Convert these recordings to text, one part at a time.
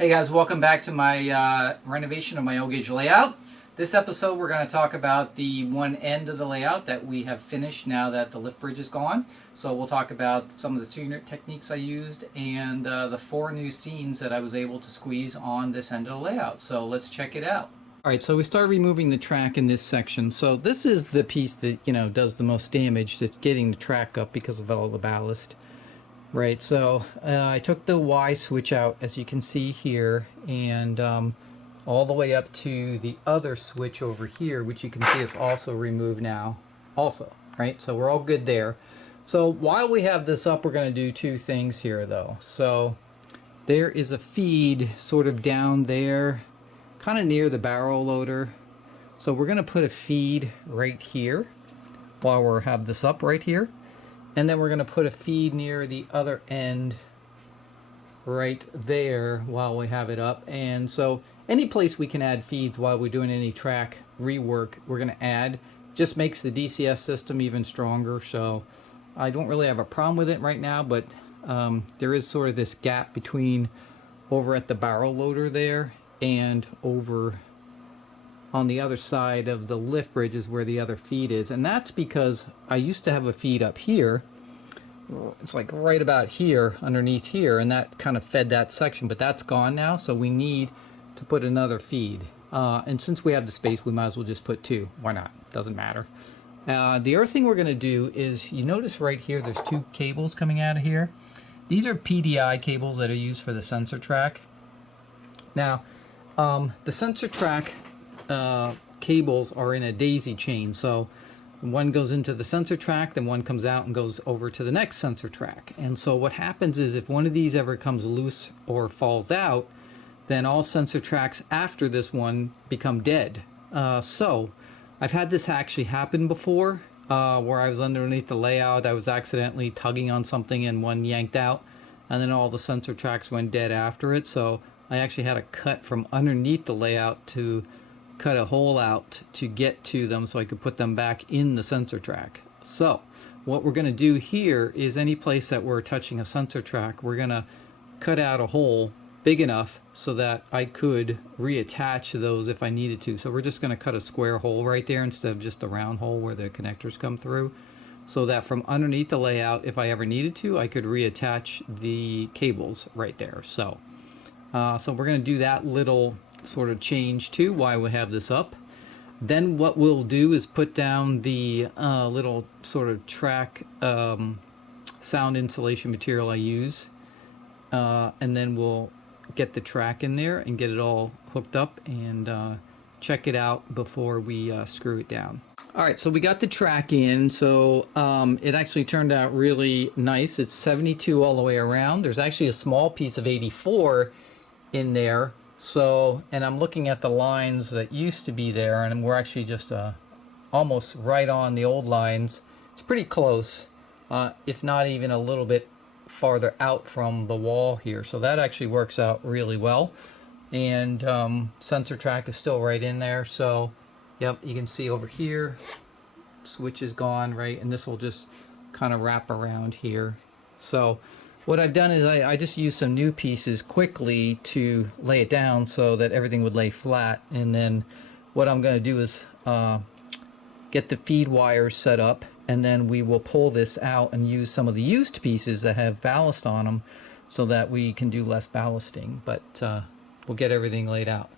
Hey guys, welcome back to my renovation of my O-gauge layout. This episode we're going to talk about the one end of the layout that we have finished now that the lift bridge is gone. So we'll talk about some of the tuner techniques I used and the 4 new scenes that I was able to squeeze on this end of the layout. So let's check it out. Alright, so we start removing the track in this section. So this is the piece that, does the most damage to getting the track up because of all the ballast. Right, so I took the Y switch out, as you can see here, and all the way up to the other switch over here, which you can see is also removed now also, right? So we're all good there. So while we have this up, we're going to do 2 things here, though. So there is a feed sort of down there, kind of near the barrel loader. So we're going to put a feed right here while we have this up right here. And then we're going to put a feed near the other end right there while we have it up. And so any place we can add feeds while we're doing any track rework, we're going to add. Just makes the DCS system even stronger. So I don't really have a problem with it right now, but there is sort of this gap between over at the barrel loader there and over on the other side of the lift bridge is where the other feed is. And that's because I used to have a feed up here. It's like right about here, underneath here, and that kind of fed that section, but that's gone now, so we need to put another feed. And since we have the space, we might as well just put 2. Why not? Doesn't matter. The other thing we're going to do is, you notice right here, there's 2 cables coming out of here. These are PDI cables that are used for the sensor track. Now, the sensor track cables are in a daisy chain, so one goes into the sensor track, then one comes out and goes over to the next sensor track. And so what happens is if one of these ever comes loose or falls out, then all sensor tracks after this one become dead. So I've had this actually happen before, where I was underneath the layout, I was accidentally tugging on something and one yanked out, and then all the sensor tracks went dead after it. So I actually had to cut from underneath the layout to cut a hole out to get to them so I could put them back in the sensor track. So what we're going to do here is any place that we're touching a sensor track, we're going to cut out a hole big enough so that I could reattach those if I needed to. So we're just going to cut a square hole right there instead of just a round hole where the connectors come through, so that from underneath the layout, if I ever needed to, I could reattach the cables right there. So we're going to do that little sort of change too while we have this up. Then what we'll do is put down the little sort of track sound insulation material I use, and then we'll get the track in there and get it all hooked up and check it out before we screw it down. Alright, so we got the track in, so it actually turned out really nice. It's 72 all the way around. There's actually a small piece of 84 in there. So, and I'm looking at the lines that used to be there, and we're actually just almost right on the old lines. It's pretty close, if not even a little bit farther out from the wall here. So that actually works out really well. And sensor track is still right in there. So, yep, you can see over here, switch is gone, right? And this will just kind of wrap around here. So what I've done is I just used some new pieces quickly to lay it down so that everything would lay flat. And then what I'm going to do is get the feed wires set up, and then we will pull this out and use some of the used pieces that have ballast on them so that we can do less ballasting. But we'll get everything laid out.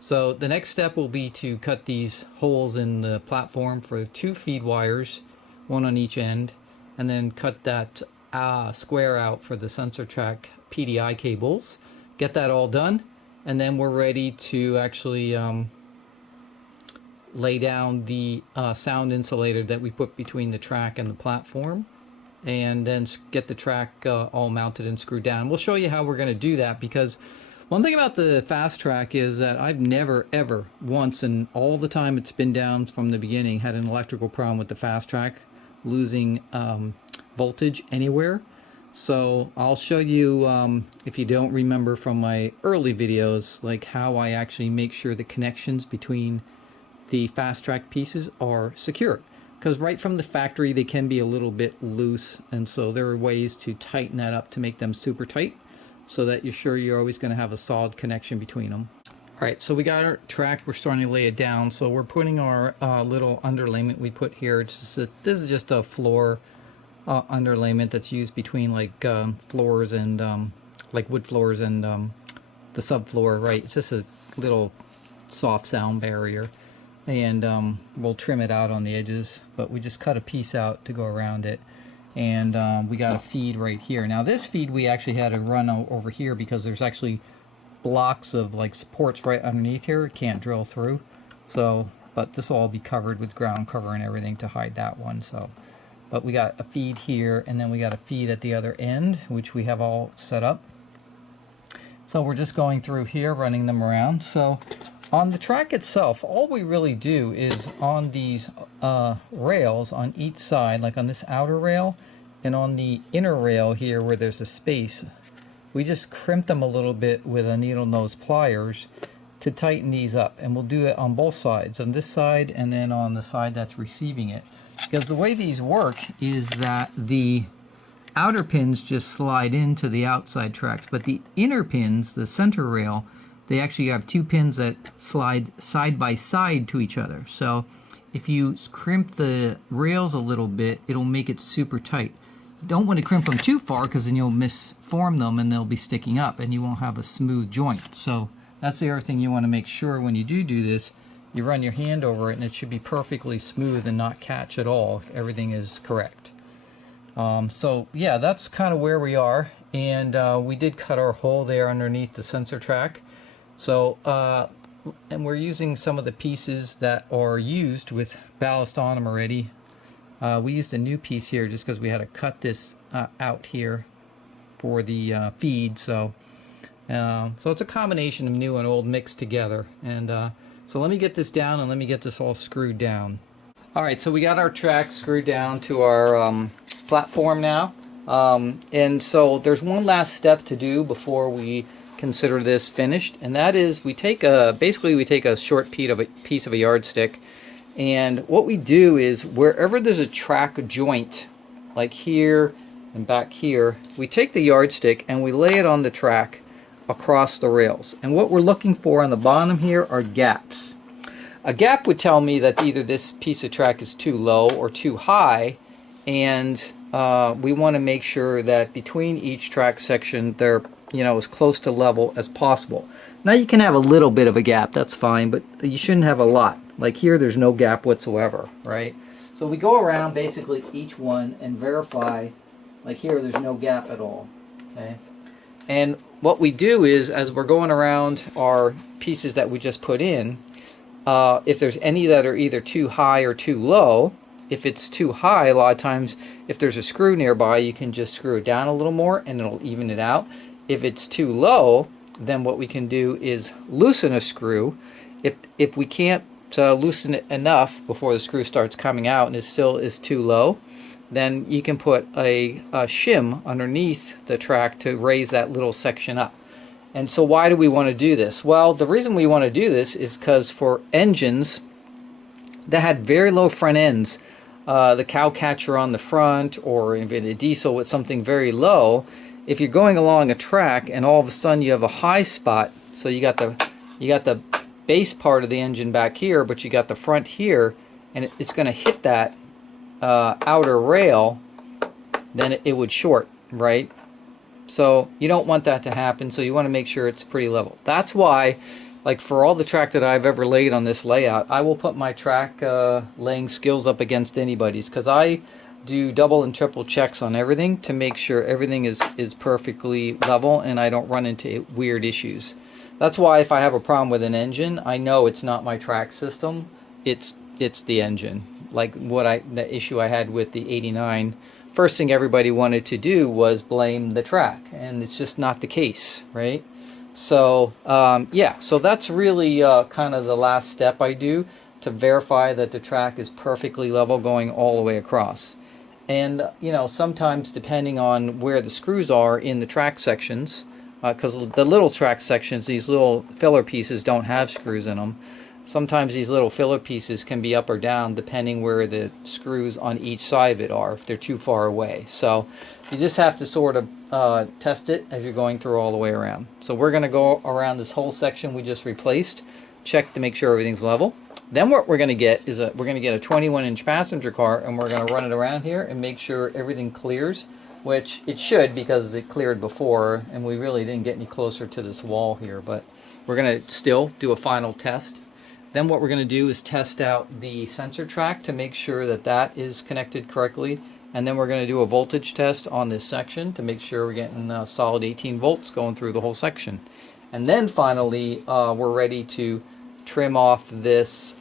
So the next step will be to cut these holes in the platform for 2 feed wires, 1 on each end, and then cut that square out for the sensor track PDI cables. Get that all done, and then we're ready to actually lay down the sound insulator that we put between the track and the platform, and then get the track all mounted and screwed down. We'll show you how we're going to do that, because one thing about the fast track is that I've never ever once in all the time it's been down from the beginning had an electrical problem with the fast track losing voltage anywhere. So I'll show you, if you don't remember from my early videos, like how I actually make sure the connections between the fast track pieces are secure, because right from the factory they can be a little bit loose, and so there are ways to tighten that up to make them super tight. so that you're sure you're always going to have a solid connection between them. All right, so we got our track. We're starting to lay it down. So we're putting our little underlayment we put here. This is just a floor underlayment that's used between like floors and like wood floors and the subfloor, right? It's just a little soft sound barrier, and we'll trim it out on the edges, but we just cut a piece out to go around it. And we got a feed right here. Now this feed we actually had to run over here because there's actually blocks of like supports right underneath here. It can't drill through. So, but this will all be covered with ground cover and everything to hide that one. So, but we got a feed here, and then we got a feed at the other end, which we have all set up. So we're just going through here, running them around. So on the track itself, all we really do is on these rails on each side, like on this outer rail and on the inner rail here where there's a space, we just crimp them a little bit with a needle nose pliers to tighten these up. And we'll do it on both sides, on this side and then on the side that's receiving it. Because the way these work is that the outer pins just slide into the outside tracks, but the inner pins, the center rail, they actually have two pins that slide side by side to each other. So if you crimp the rails a little bit, it'll make it super tight. You don't want to crimp them too far because then you'll misform them and they'll be sticking up and you won't have a smooth joint. So that's the other thing you want to make sure when you do this. You run your hand over it and it should be perfectly smooth and not catch at all if everything is correct. So yeah, that's kind of where we are, and we did cut our hole there underneath the sensor track. So and we're using some of the pieces that are used with ballast on them already. We used a new piece here just because we had to cut this out here for the feed. So it's a combination of new and old mixed together. And so let me get this down and let me get this all screwed down. All right, so we got our track screwed down to our platform now. And so there's one last step to do before we consider this finished, and that is we take a short piece of a yardstick, and what we do is wherever there's a track joint, like here and back here, we take the yardstick and we lay it on the track across the rails. And what we're looking for on the bottom here are gaps. A gap would tell me that either this piece of track is too low or too high, and we want to make sure that between each track section they're as close to level as possible. Now you can have a little bit of a gap, that's fine, but you shouldn't have a lot. Like here, there's no gap whatsoever, right? So we go around basically each one and verify, like here, there's no gap at all, okay? And what we do is, as we're going around our pieces that we just put in, if there's any that are either too high or too low, if it's too high, a lot of times, if there's a screw nearby, you can just screw it down a little more and it'll even it out. If it's too low, then what we can do is loosen a screw. If we can't loosen it enough before the screw starts coming out and it still is too low, then you can put a shim underneath the track to raise that little section up. And so why do we want to do this? Well, the reason we want to do this is because for engines that had very low front ends, the cow catcher on the front, or even a diesel with something very low, if you're going along a track and all of a sudden you have a high spot, so you got the base part of the engine back here, but you got the front here, and it's going to hit that outer rail, then it would short, right? So you don't want that to happen, so you want to make sure it's pretty level. That's why, like for all the track that I've ever laid on this layout, I will put my track laying skills up against anybody's, because I do double and triple checks on everything to make sure everything is perfectly level and I don't run into weird issues. That's why if I have a problem with an engine, I know it's not my track system, it's the engine. Like the issue I had with the 89, first thing everybody wanted to do was blame the track, and it's just not the case, right? So yeah, so that's really kind of the last step I do to verify that the track is perfectly level going all the way across. And sometimes depending on where the screws are in the track sections, because the little track sections, these little filler pieces don't have screws in them. Sometimes these little filler pieces can be up or down depending where the screws on each side of it are, if they're too far away. So you just have to sort of test it as you're going through all the way around. So we're going to go around this whole section we just replaced, check to make sure everything's level. Then what we're going to get is we're going to get a 21-inch passenger car, and we're going to run it around here and make sure everything clears, which it should because it cleared before, and we really didn't get any closer to this wall here. But we're going to still do a final test. Then what we're going to do is test out the sensor track to make sure that that is connected correctly. And then we're going to do a voltage test on this section to make sure we're getting solid 18 volts going through the whole section. And then finally, we're ready to trim off this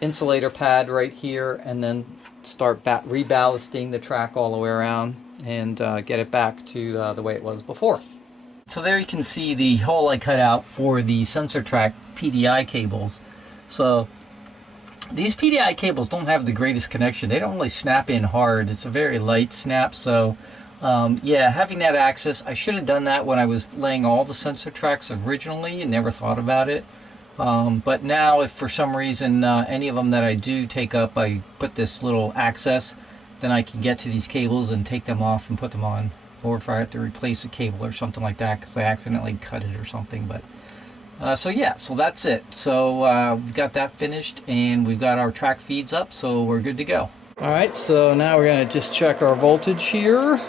insulator pad right here, and then start reballasting the track all the way around and get it back to the way it was before. So there you can see the hole I cut out for the sensor track PDI cables. So these PDI cables don't have the greatest connection. They don't really snap in hard. It's a very light snap. So yeah, having that access, I should have done that when I was laying all the sensor tracks originally and never thought about it. But now if for some reason any of them that I do take up, I put this little access, then I can get to these cables and take them off and put them on. Or if I have to replace a cable or something like that because I accidentally cut it or something. But so yeah, so that's it. So we've got that finished, and we've got our track feeds up, so we're good to go. Alright, so now we're going to just check our voltage here.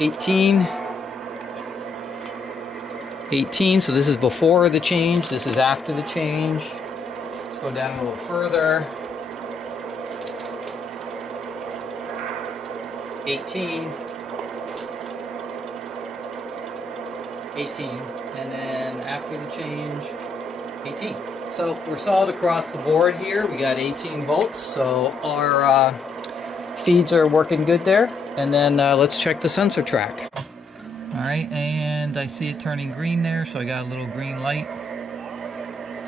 18, so this is before the change, this is after the change. Let's go down a little further. 18, and then after the change, 18. So we're solid across the board here. We got 18 volts, so our feeds are working good there. And then let's check the sensor track. Alright, and I see it turning green there, so I got a little green light.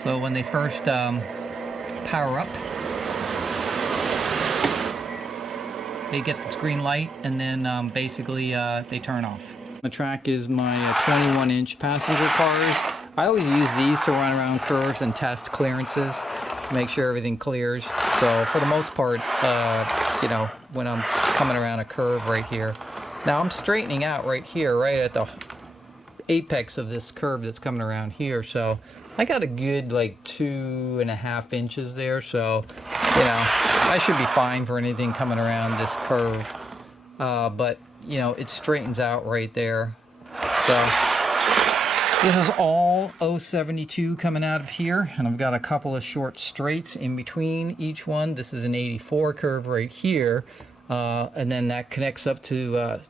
So when they first power up, they get this green light, and then basically they turn off. The track is my 21-inch passenger cars. I always use these to run around curves and test clearances, make sure everything clears. So for the most part, you know, when I'm coming around a curve right here. Now I'm straightening out right here, right at the apex of this curve that's coming around here. So I got a good like 2.5 inches there. So, you know, I should be fine for anything coming around this curve. But, you know, it straightens out right there. So this is all 072 coming out of here, and I've got a couple of short straights in between each one. This is an 84 curve right here, and then that connects up to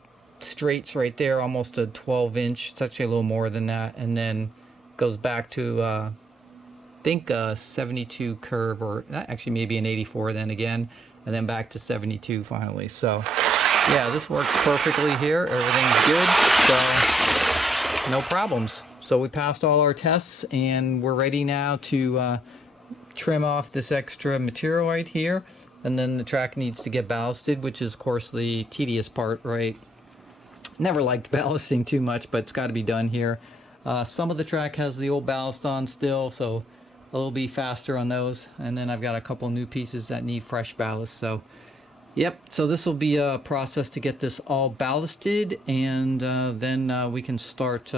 straights right there, almost a 12-inch. It's actually a little more than that, and then goes back to I think a 72 curve, or actually maybe an 84 then again, and then back to 72 finally. So yeah, this works perfectly here. Everything's good, so no problems. So we passed all our tests, and we're ready now to trim off this extra material right here, and then the track needs to get ballasted, which is of course the tedious part, right? Never liked ballasting too much, but it's got to be done here. Some of the track has the old ballast on still, so it'll be faster on those, and then I've got a couple new pieces that need fresh ballast. So yep, so this will be a process to get this all ballasted, and then we can start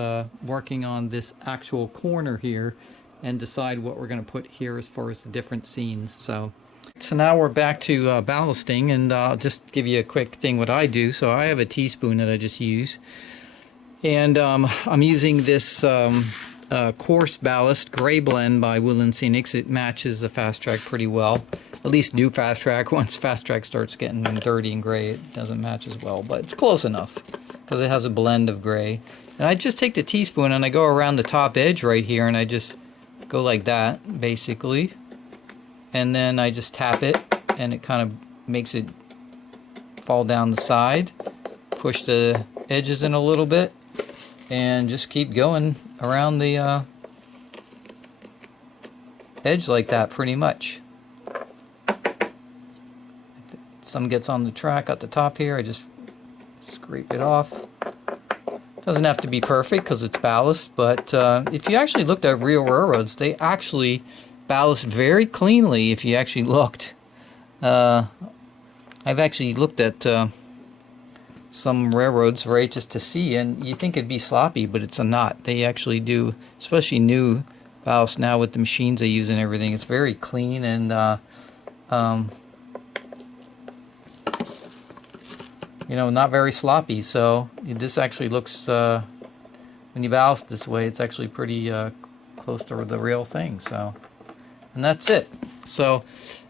working on this actual corner here and decide what we're going to put here as far as the different scenes. So now we're back to ballasting, and I'll just give you a quick thing what I do. So I have a teaspoon that I just use, and I'm using this coarse ballast gray blend by Woodland Scenics. It matches the Fast Track pretty well. At least new Fast Track. Once Fast Track starts getting dirty and gray, it doesn't match as well, but it's close enough because it has a blend of gray. And I just take the teaspoon and I go around the top edge right here, and I just go like that basically, and then I just tap it, and it kind of makes it fall down the side. Push the edges in a little bit and just keep going around the edge like that pretty much. Some gets on the track at the top here. I just scrape it off. Doesn't have to be perfect because it's ballast, but if you actually looked at real railroads, they actually ballast very cleanly if you actually looked. I've actually looked at some railroads, right, just to see, and you think it'd be sloppy, but it's not. They actually do, especially new ballast now with the machines they use and everything. It's very clean and you know, not very sloppy. So this actually looks, when you ballast this way, it's actually pretty close to the real thing. So, and that's it. So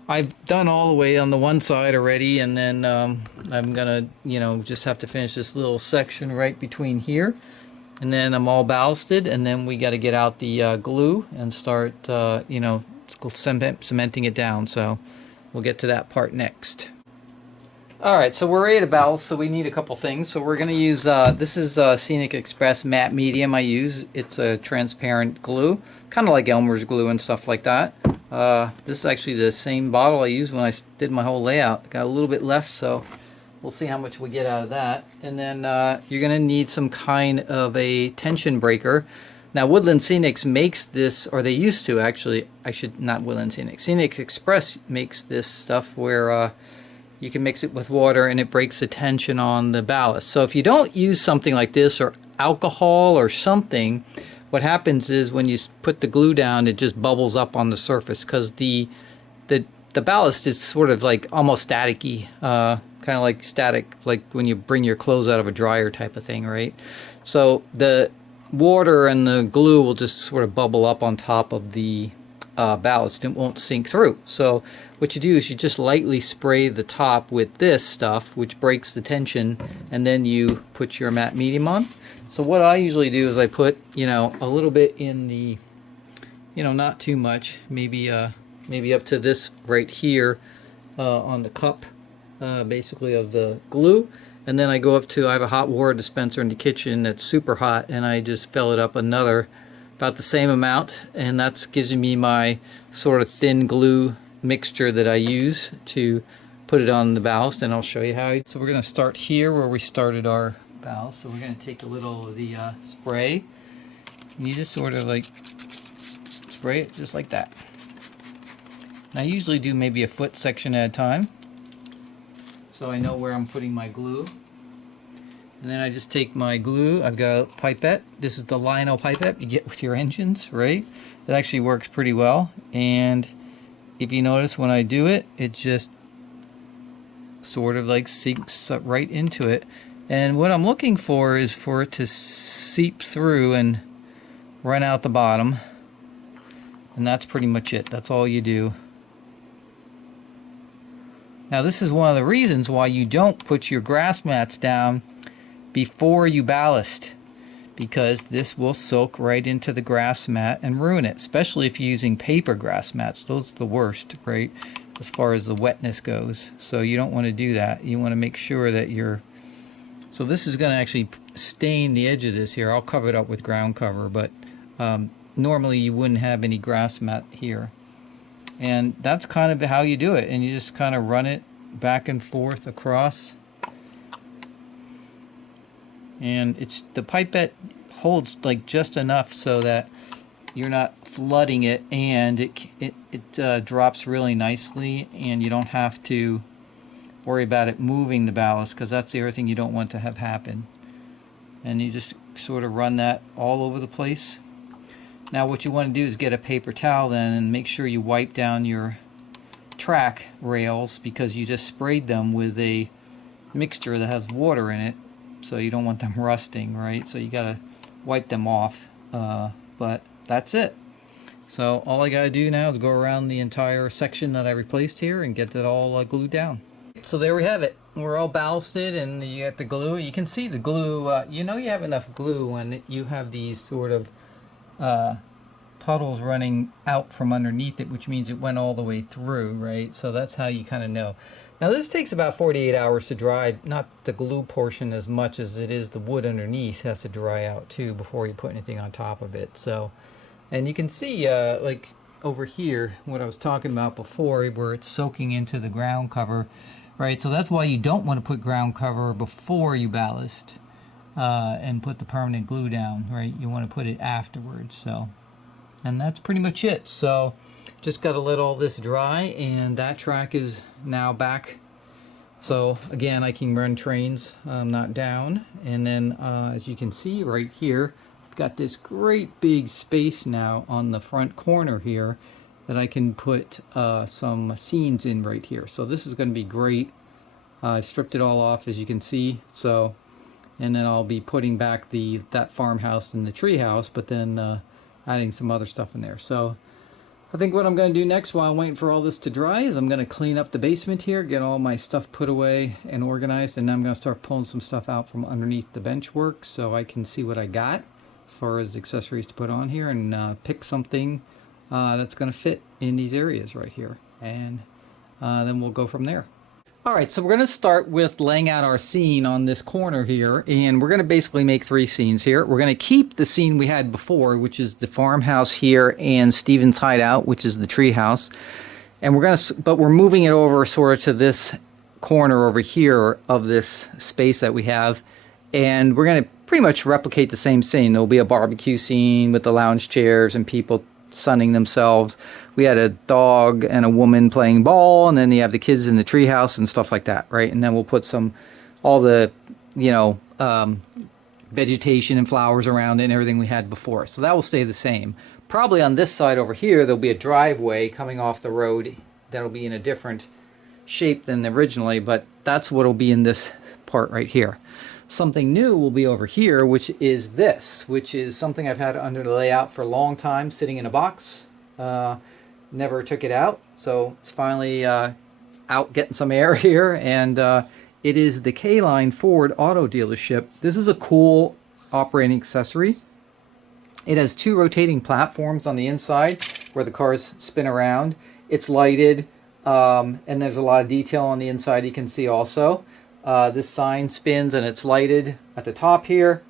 I've done all the way on the one side already, and then I'm gonna, you know, just have to finish this little section right between here, and then I'm all ballasted, and then we got to get out the glue and start, you know, cementing it down. So we'll get to that part next. All right, so we're ready to ballast, so we need a couple things. So we're going to use, this is Scenic Express matte medium I use. It's a transparent glue, kind of like Elmer's glue and stuff like that. This is actually the same bottle I used when I did my whole layout. Got a little bit left, so we'll see how much we get out of that. And then you're going to need some kind of a tension breaker. Now Woodland Scenics makes this, or they used to actually, not Woodland Scenics. Scenic Express makes this stuff where you can mix it with water and it breaks the tension on the ballast. So if you don't use something like this or alcohol or something, what happens is when you put the glue down, it just bubbles up on the surface because the ballast is sort of like almost staticky, kind of like static, like when you bring your clothes out of a dryer type of thing, right? So the water and the glue will just sort of bubble up on top of the ballast. It won't sink through. So what you do is you just lightly spray the top with this stuff, which breaks the tension, and then you put your matte medium on. So what I usually do is I put, you know, a little bit in the, you know, not too much, maybe maybe up to this right here on the cup, basically, of the glue. And then I go up to, I have a hot water dispenser in the kitchen that's super hot, and I just fill it up another about the same amount, and that gives me my sort of thin glue mixture that I use to put it on the ballast, and I'll show you how. So we're going to start here where we started our ballast. So we're going to take a little of the spray, and you just sort of like spray it just like that. And I usually do maybe a foot section at a time, so I know where I'm putting my glue. And then I just take my glue. I've got a pipette. This is the Lino pipette you get with your engines, right? It actually works pretty well. And if you notice when I do it, it just sort of like sinks right into it. And what I'm looking for is for it to seep through and run out the bottom. And that's pretty much it. That's all you do. Now this is one of the reasons why you don't put your grass mats down before you ballast, because this will soak right into the grass mat and ruin it, especially if you're using paper grass mats. Those are the worst, right, as far as the wetness goes. So you don't want to do that. You want to make sure that you're, so this is going to actually stain the edge of this here. I'll cover it up with ground cover, but normally you wouldn't have any grass mat here. And that's kind of how you do it, and you just kind of run it back and forth across. And it's, the pipette holds like just enough so that you're not flooding it, and it drops really nicely, and you don't have to worry about it moving the ballast, because that's the other thing you don't want to have happen. And you just sort of run that all over the place. Now what you want to do is get a paper towel then and make sure you wipe down your track rails, because you just sprayed them with a mixture that has water in it. So you don't want them rusting, right? So you gotta wipe them off, but that's it. So all I gotta do now is go around the entire section that I replaced here and get it all glued down. So there we have it. We're all ballasted, and you get the glue. You can see the glue, you know you have enough glue when you have these sort of puddles running out from underneath it, which means it went all the way through, right? So that's how you kind of know. Now this takes about 48 hours to dry, not the glue portion as much as it is the wood underneath has to dry out too before you put anything on top of it. So, and you can see like over here what I was talking about before, where it's soaking into the ground cover, right? So that's why you don't want to put ground cover before you ballast and put the permanent glue down, right? You want to put it afterwards. So, and that's pretty much it. So just got to let all this dry, and that track is now back So again, I can run trains not down. And then as you can see right here, I've got this great big space now on the front corner here that I can put some scenes in right here. So this is going to be great. I stripped it all off, as you can see. So, and then I'll be putting back that farmhouse and the tree house, but then adding some other stuff in there. So I think what I'm going to do next while I'm waiting for all this to dry is I'm going to clean up the basement here, get all my stuff put away and organized, and then I'm going to start pulling some stuff out from underneath the bench work so I can see what I got as far as accessories to put on here, and pick something that's going to fit in these areas right here, and then we'll go from there. Alright, so we're going to start with laying out our scene on this corner here, and we're going to basically make 3 scenes here. We're going to keep the scene we had before, which is the farmhouse here and Stephen's hideout, which is the tree house. And but we're moving it over sort of to this corner over here of this space that we have, and we're going to pretty much replicate the same scene. There'll be a barbecue scene with the lounge chairs and people sunning themselves. We had a dog and a woman playing ball, and then you have the kids in the treehouse and stuff like that, right? And then we'll put all the, vegetation and flowers around it and everything we had before. So that will stay the same. Probably on this side over here, there'll be a driveway coming off the road that'll be in a different shape than originally, but that's what'll be in this part right here. Something new will be over here, which is something I've had under the layout for a long time, sitting in a box. Never took it out, so it's finally out getting some air here, and it is the K-Line Ford auto dealership. This is a cool operating accessory. It has 2 rotating platforms on the inside where the cars spin around. It's lighted, and there's a lot of detail on the inside you can see also. This sign spins and it's lighted at the top here.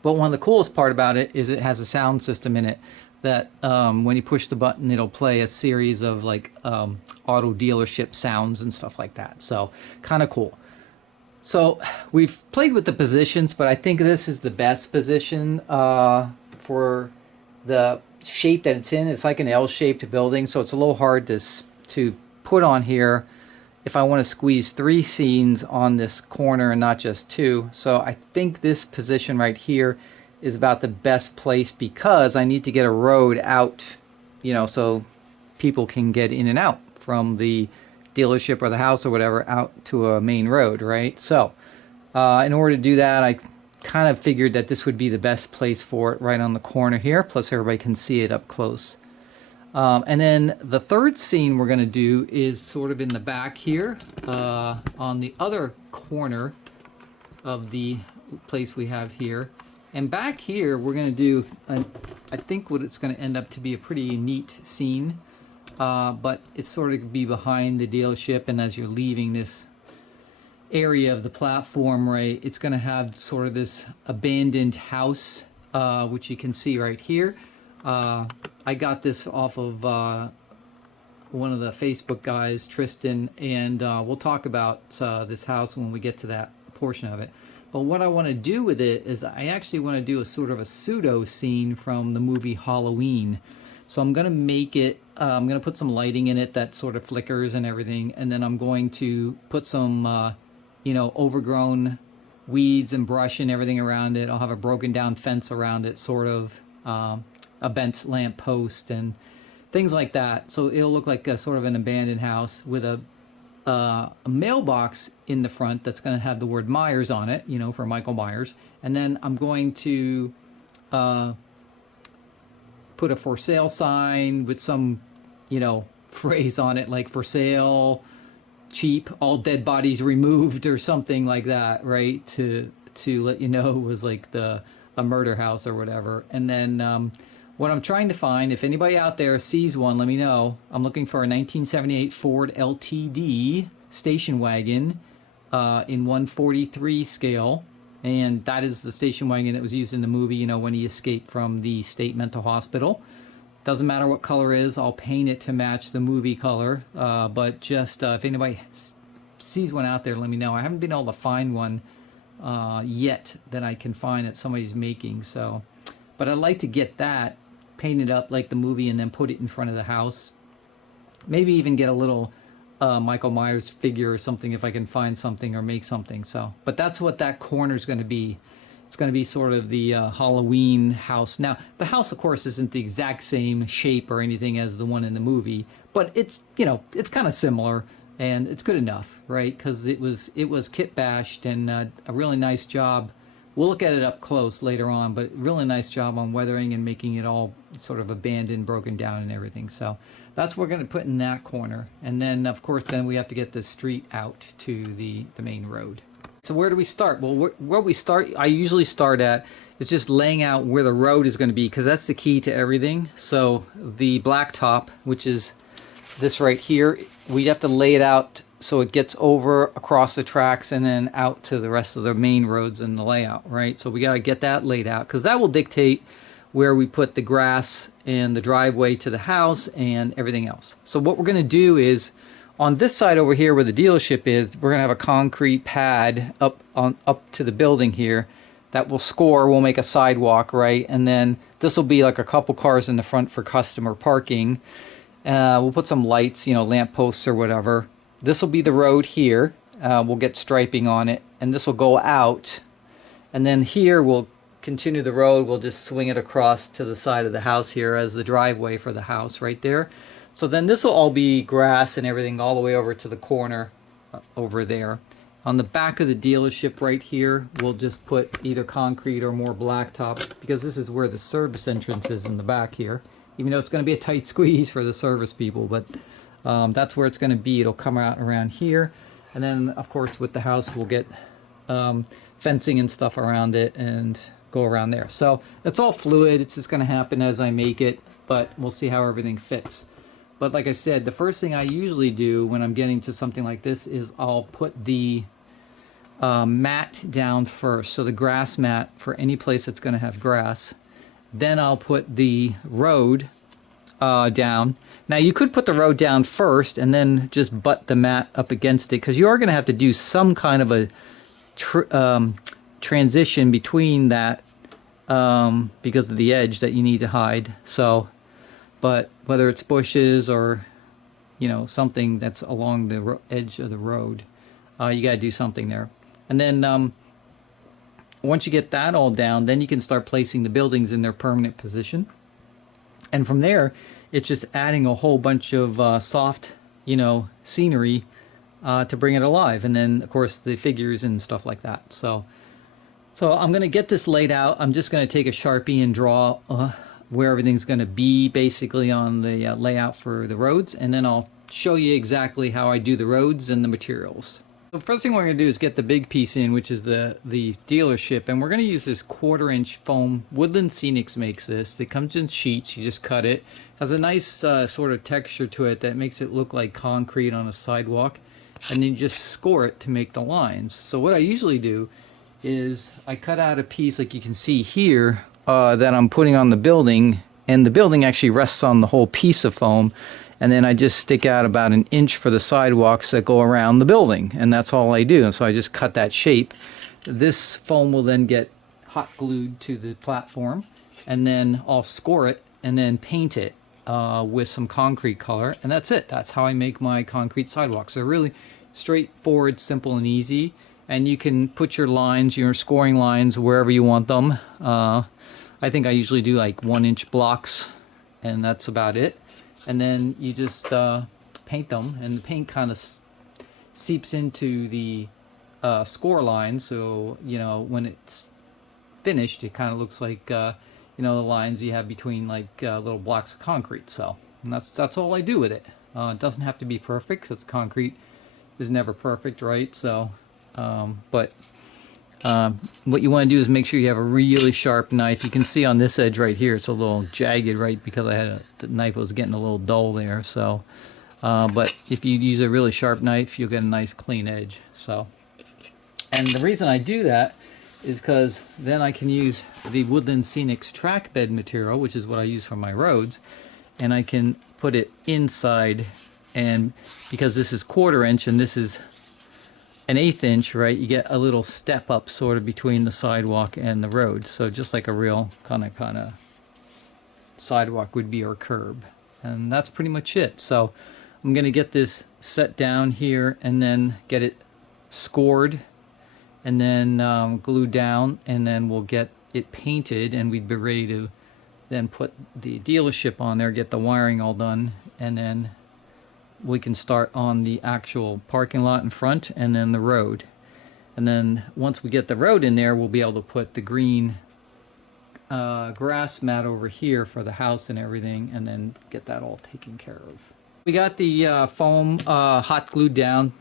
But one of the coolest part about it is it has a sound system in it that when you push the button, it'll play a series of auto dealership sounds and stuff like that. So kind of cool. So we've played with the positions, but I think this is the best position for the shape that it's in. It's like an L-shaped building, so it's a little hard to put on here if I want to squeeze 3 scenes on this corner and not just 2. So I think this position right here is about the best place because I need to get a road out, so people can get in and out from the dealership or the house or whatever out to a main road, right? So in order to do that, I kind of figured that this would be the best place for it, right on the corner here, plus everybody can see it up close. And then the third scene we're going to do is sort of in the back here, on the other corner of the place we have here. And back here we're going to do, I think what it's going to end up to be a pretty neat scene, but it's sort of be behind the dealership, and as you're leaving this area of the platform, right, it's going to have sort of this abandoned house, which you can see right here. I got this off of one of the Facebook guys, Tristan, and we'll talk about this house when we get to that portion of it. But what I want to do with it is I actually want to do a sort of a pseudo scene from the movie Halloween. So I'm going to make it, I'm going to put some lighting in it that sort of flickers and everything, and then I'm going to put some, overgrown weeds and brush and everything around it. I'll have a broken down fence around it, sort of, a bent lamp post and things like that. So it'll look like a sort of an abandoned house with a mailbox in the front that's going to have the word Myers on it, for Michael Myers. And then I'm going to put a for sale sign with some, phrase on it, like for sale, cheap, all dead bodies removed, or something like that, right? To let you know it was like a murder house or whatever. And then what I'm trying to find, if anybody out there sees one, let me know. I'm looking for a 1978 Ford LTD station wagon in 1/43 scale. And that is the station wagon that was used in the movie, when he escaped from the state mental hospital. Doesn't matter what color it is, I'll paint it to match the movie color. But just if anybody sees one out there, let me know. I haven't been able to find one yet that I can find that somebody's making. So, but I'd like to get that painted up like the movie and then put it in front of the house. Maybe even get a little Michael Myers figure or something if I can find something or make something. So, but that's what that corner is going to be. It's going to be sort of the Halloween house. Now, the house, of course, isn't the exact same shape or anything as the one in the movie, but it's, you know, it's kind of similar, and it's good enough, right? Because it was kit bashed, and a really nice job. We'll look at it up close later on, but really nice job on weathering and making it all sort of abandoned, broken down, and everything. So that's what we're going to put in that corner. And then, of course, then we have to get the street out to the main road. So where do we start? Well, where we start, I usually start at, is just laying out where the road is going to be, because that's the key to everything. So the blacktop, which is this right here, we have to lay it out so it gets over across the tracks and then out to the rest of the main roads in the layout, right? So we got to get that laid out, because that will dictate where we put the grass and the driveway to the house and everything else. So what we're going to do is, on this side over here where the dealership is, we're going to have a concrete pad up to the building here that will score. We'll make a sidewalk, right? And then this will be like a couple cars in the front for customer parking. We'll put some lights, you know, lamp posts or whatever. This will be the road here. We'll get striping on it, and this will go out. And then here we'll continue the road. We'll just swing it across to the side of the house here as the driveway for the house right there. So then this will all be grass and everything all the way over to the corner over there. On the back of the dealership right here, we'll just put either concrete or more blacktop, because this is where the service entrance is in the back here. Even though it's going to be a tight squeeze for the service people, but that's where it's going to be. It'll come out around here. And then, of course, with the house, we'll get fencing and stuff around it and go around there. So it's all fluid. It's just going to happen as I make it, but we'll see how everything fits. But like I said, the first thing I usually do when I'm getting to something like this is I'll put the mat down first. So the grass mat for any place that's going to have grass. Then I'll put the road down. Now you could put the road down first and then just butt the mat up against it, because you are going to have to do some kind of a transition between that because of the edge that you need to hide. So, but whether it's bushes or, you know, something that's along the edge of the road, you got to do something there. And then once you get that all down, then you can start placing the buildings in their permanent position. And from there, it's just adding a whole bunch of soft, you know, scenery to bring it alive. And then, of course, the figures and stuff like that. So I'm going to get this laid out. I'm just going to take a Sharpie and draw where everything's going to be basically on the layout for the roads. And then I'll show you exactly how I do the roads and the materials. The first thing we're going to do is get the big piece in, which is the dealership, and we're going to use this 1/4-inch foam. Woodland Scenics makes this. It comes in sheets. You just cut it. Has a nice sort of texture to it that makes it look like concrete on a sidewalk, and then you just score it to make the lines. So what I usually do is I cut out a piece like you can see here that I'm putting on the building, and the building actually rests on the whole piece of foam. And then I just stick out about 1 inch for the sidewalks that go around the building. And that's all I do. So I just cut that shape. This foam will then get hot glued to the platform. And then I'll score it and then paint it with some concrete color. And that's it. That's how I make my concrete sidewalks. They're really straightforward, simple, and easy. And you can put your lines, your scoring lines, wherever you want them. I think I usually do like 1-inch blocks. And that's about it. And then you just paint them, and the paint kind of seeps into the score line, so you know when it's finished it kind of looks like you know, the lines you have between like little blocks of concrete. So, and that's all I do with it. It doesn't have to be perfect, because concrete is never perfect, right? So but what you want to do is make sure you have a really sharp knife. You can see on this edge right here, it's a little jagged, right, because the knife was getting a little dull there. So, but if you use a really sharp knife, you'll get a nice clean edge. So, and the reason I do that is because then I can use the Woodland Scenics track bed material, which is what I use for my roads, and I can put it inside. And because this is 1/4-inch and this is 1/8 inch, right, you get a little step up sort of between the sidewalk and the road. So just like a real kind of sidewalk would be, or curb. And that's pretty much it. So I'm going to get this set down here and then get it scored and then glued down, and then we'll get it painted, and we'd be ready to then put the dealership on there, get the wiring all done, and then we can start on the actual parking lot in front and then the road. And then once we get the road in there, we'll be able to put the green grass mat over here for the house and everything, and then get that all taken care of. We got the foam hot glued down,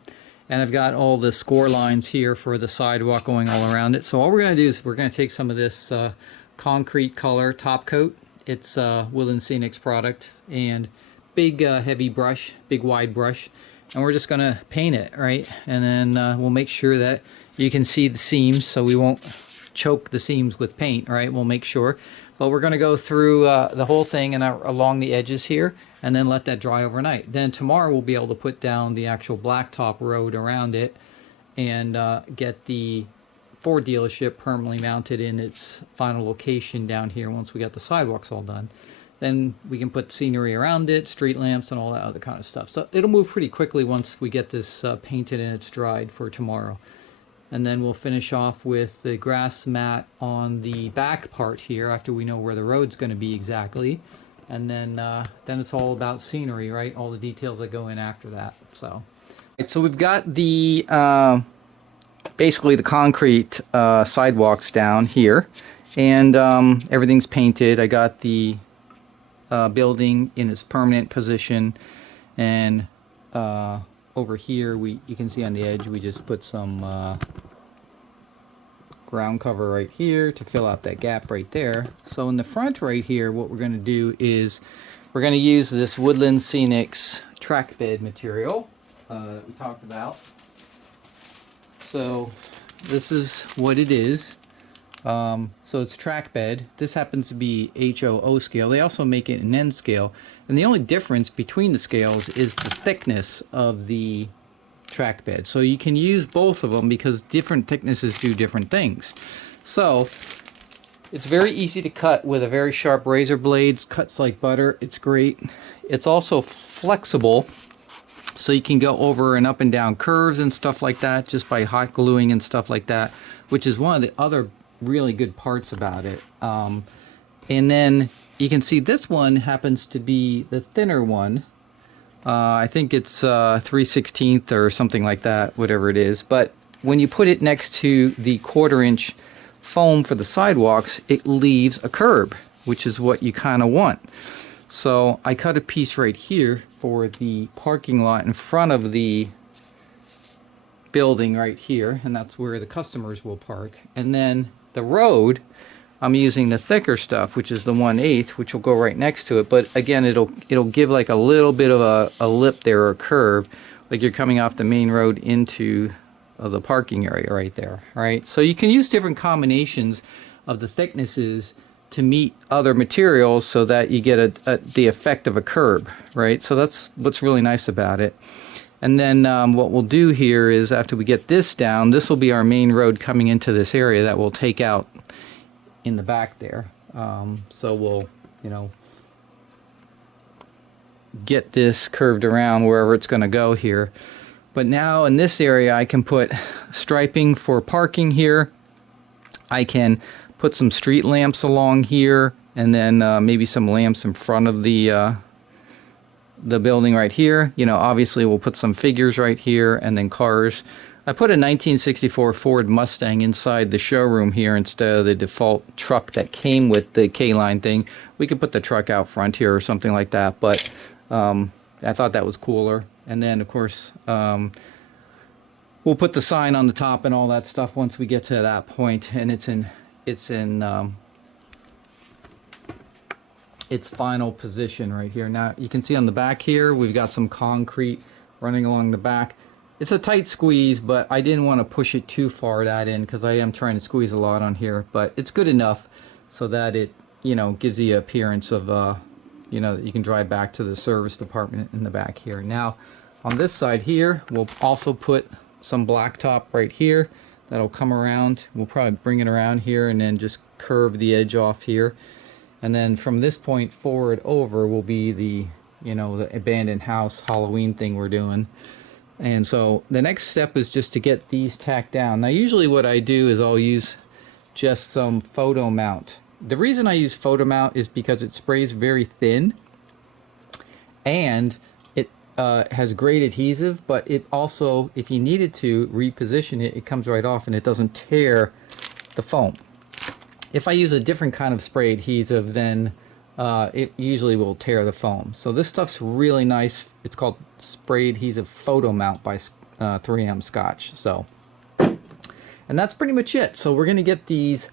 and I've got all the score lines here for the sidewalk going all around it. So all we're going to do is we're going to take some of this concrete color top coat. It's Woodland Scenics product, and big heavy brush, big wide brush, and we're just going to paint it, right? And then we'll make sure that you can see the seams, so we won't choke the seams with paint, right? We'll make sure. But we're going to go through the whole thing and along the edges here, and then let that dry overnight. Then tomorrow we'll be able to put down the actual blacktop road around it and get the Ford dealership permanently mounted in its final location down here once we got the sidewalks all done. Then we can put scenery around it, street lamps, and all that other kind of stuff. So it'll move pretty quickly once we get this painted and it's dried for tomorrow. And then we'll finish off with the grass mat on the back part here after we know where the road's going to be exactly. And then it's all about scenery, right? All the details that go in after that. So we've got the basically the concrete sidewalks down here, and everything's painted. I got the building in its permanent position, and over here you can see on the edge we just put some ground cover right here to fill out that gap right there. So in the front right here, what we're going to do is we're going to use this Woodland Scenics track bed material that we talked about. So this is what it is. So it's track bed. This happens to be HOO scale. They also make it in N scale, and the only difference between the scales is the thickness of the track bed. So you can use both of them because different thicknesses do different things. So it's very easy to cut with a very sharp razor blade. Cuts like butter. It's great. It's also flexible, so you can go over and up and down curves and stuff like that just by hot gluing and stuff like that, which is one of the other really good parts about it. And then you can see this one happens to be the thinner one. I think it's 3/16 or something like that, whatever it is. But when you put it next to the 1/4 inch foam for the sidewalks, it leaves a curb, which is what you kind of want. So I cut a piece right here for the parking lot in front of the building right here, and that's where the customers will park. And then the road, I'm using the thicker stuff, which is the 1/8, which will go right next to it. But again, it'll give like a little bit of a lip there, or a curve, like you're coming off the main road into the parking area right there. All right, so you can use different combinations of the thicknesses to meet other materials so that you get the effect of a curb, right? So that's what's really nice about it. And then what we'll do here is, after we get this down, this will be our main road coming into this area that we'll take out in the back there. So we'll, get this curved around wherever it's going to go here. But now in this area, I can put striping for parking here. I can put some street lamps along here, and then maybe some lamps in front of the building right here. Obviously we'll put some figures right here, and then cars. I put a 1964 Ford Mustang inside the showroom here instead of the default truck that came with the K-Line thing. We could put the truck out front here or something like that, but I thought that was cooler. And then of course we'll put the sign on the top and all that stuff once we get to that point, and it's in its final position right here. Now you can see on the back here we've got some concrete running along the back. It's a tight squeeze, but I didn't want to push it too far that in because I am trying to squeeze a lot on here, but it's good enough so that it gives the appearance of that you can drive back to the service department in the back here. Now on this side here we'll also put some blacktop right here that'll come around. We'll probably bring it around here and then just curve the edge off here. And then from this point forward over will be the you know, the abandoned house Halloween thing we're doing. And so the next step is just to get these tacked down. Now usually what I do is I'll use just some photo mount. The reason I use photo mount is because it sprays very thin and it has great adhesive, but it also, if you needed to reposition it, it comes right off and it doesn't tear the foam. If I use a different kind of spray adhesive, then it usually will tear the foam. So this stuff's really nice. It's called spray adhesive photo mount by 3M Scotch. So, and that's pretty much it. So we're gonna get these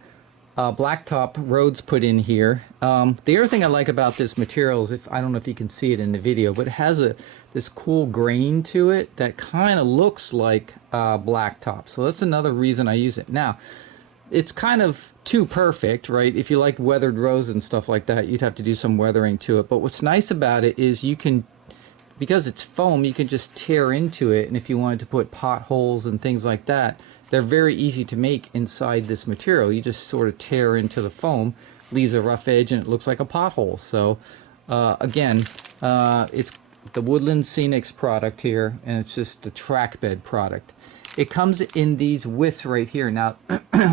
blacktop roads put in here. The other thing I like about this material is, I don't know if you can see it in the video, but it has this cool grain to it that kind of looks like blacktop. So that's another reason I use it. Now, it's kind of too perfect, right? If you like weathered roads and stuff like that, you'd have to do some weathering to it. But what's nice about it is you can, because it's foam, you can just tear into it. And if you wanted to put potholes and things like that, they're very easy to make inside this material. You just sort of tear into the foam, leaves a rough edge, and it looks like a pothole. So again, it's the Woodland Scenics product here, and it's just the track bed product. It comes in these widths right here. Now,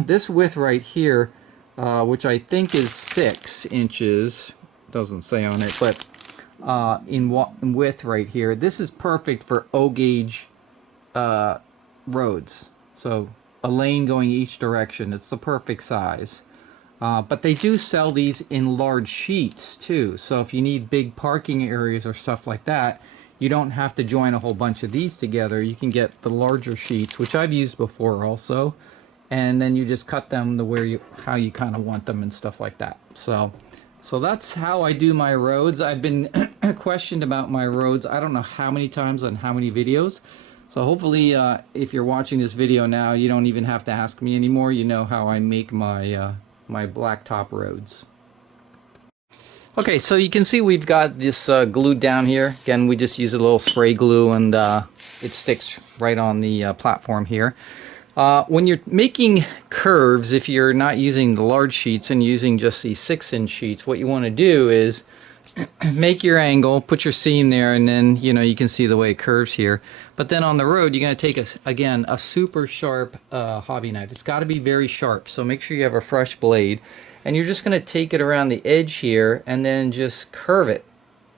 this width right here, which I think is 6 inches, doesn't say on it, but in width right here, this is perfect for O-gauge roads. So a lane going each direction. It's the perfect size. But they do sell these in large sheets too. So if you need big parking areas or stuff like that, you don't have to join a whole bunch of these together. You can get the larger sheets, which I've used before also, and then you just cut them to how you kind of want them and stuff like that. So that's how I do my roads. I've been questioned about my roads I don't know how many times on how many videos. So hopefully if you're watching this video now, you don't even have to ask me anymore. You know how I make my my blacktop roads. Okay, so you can see we've got this glued down here. Again, we just use a little spray glue and it sticks right on the platform here. When you're making curves, if you're not using the large sheets and using just these 6-inch sheets, what you want to do is make your angle, put your seam there, and then you can see the way it curves here. But then on the road, you're going to take again a super sharp hobby knife. It's got to be very sharp, so make sure you have a fresh blade. And you're just going to take it around the edge here and then just curve it.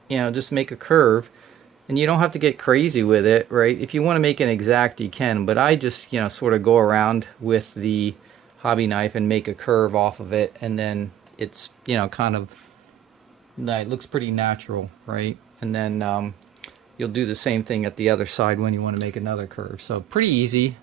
Just make a curve. And you don't have to get crazy with it, right? If you want to make it exact, you can. But I just, sort of go around with the hobby knife and make a curve off of it. And then it's, kind of, it looks pretty natural, right? And then you'll do the same thing at the other side when you want to make another curve. So pretty easy.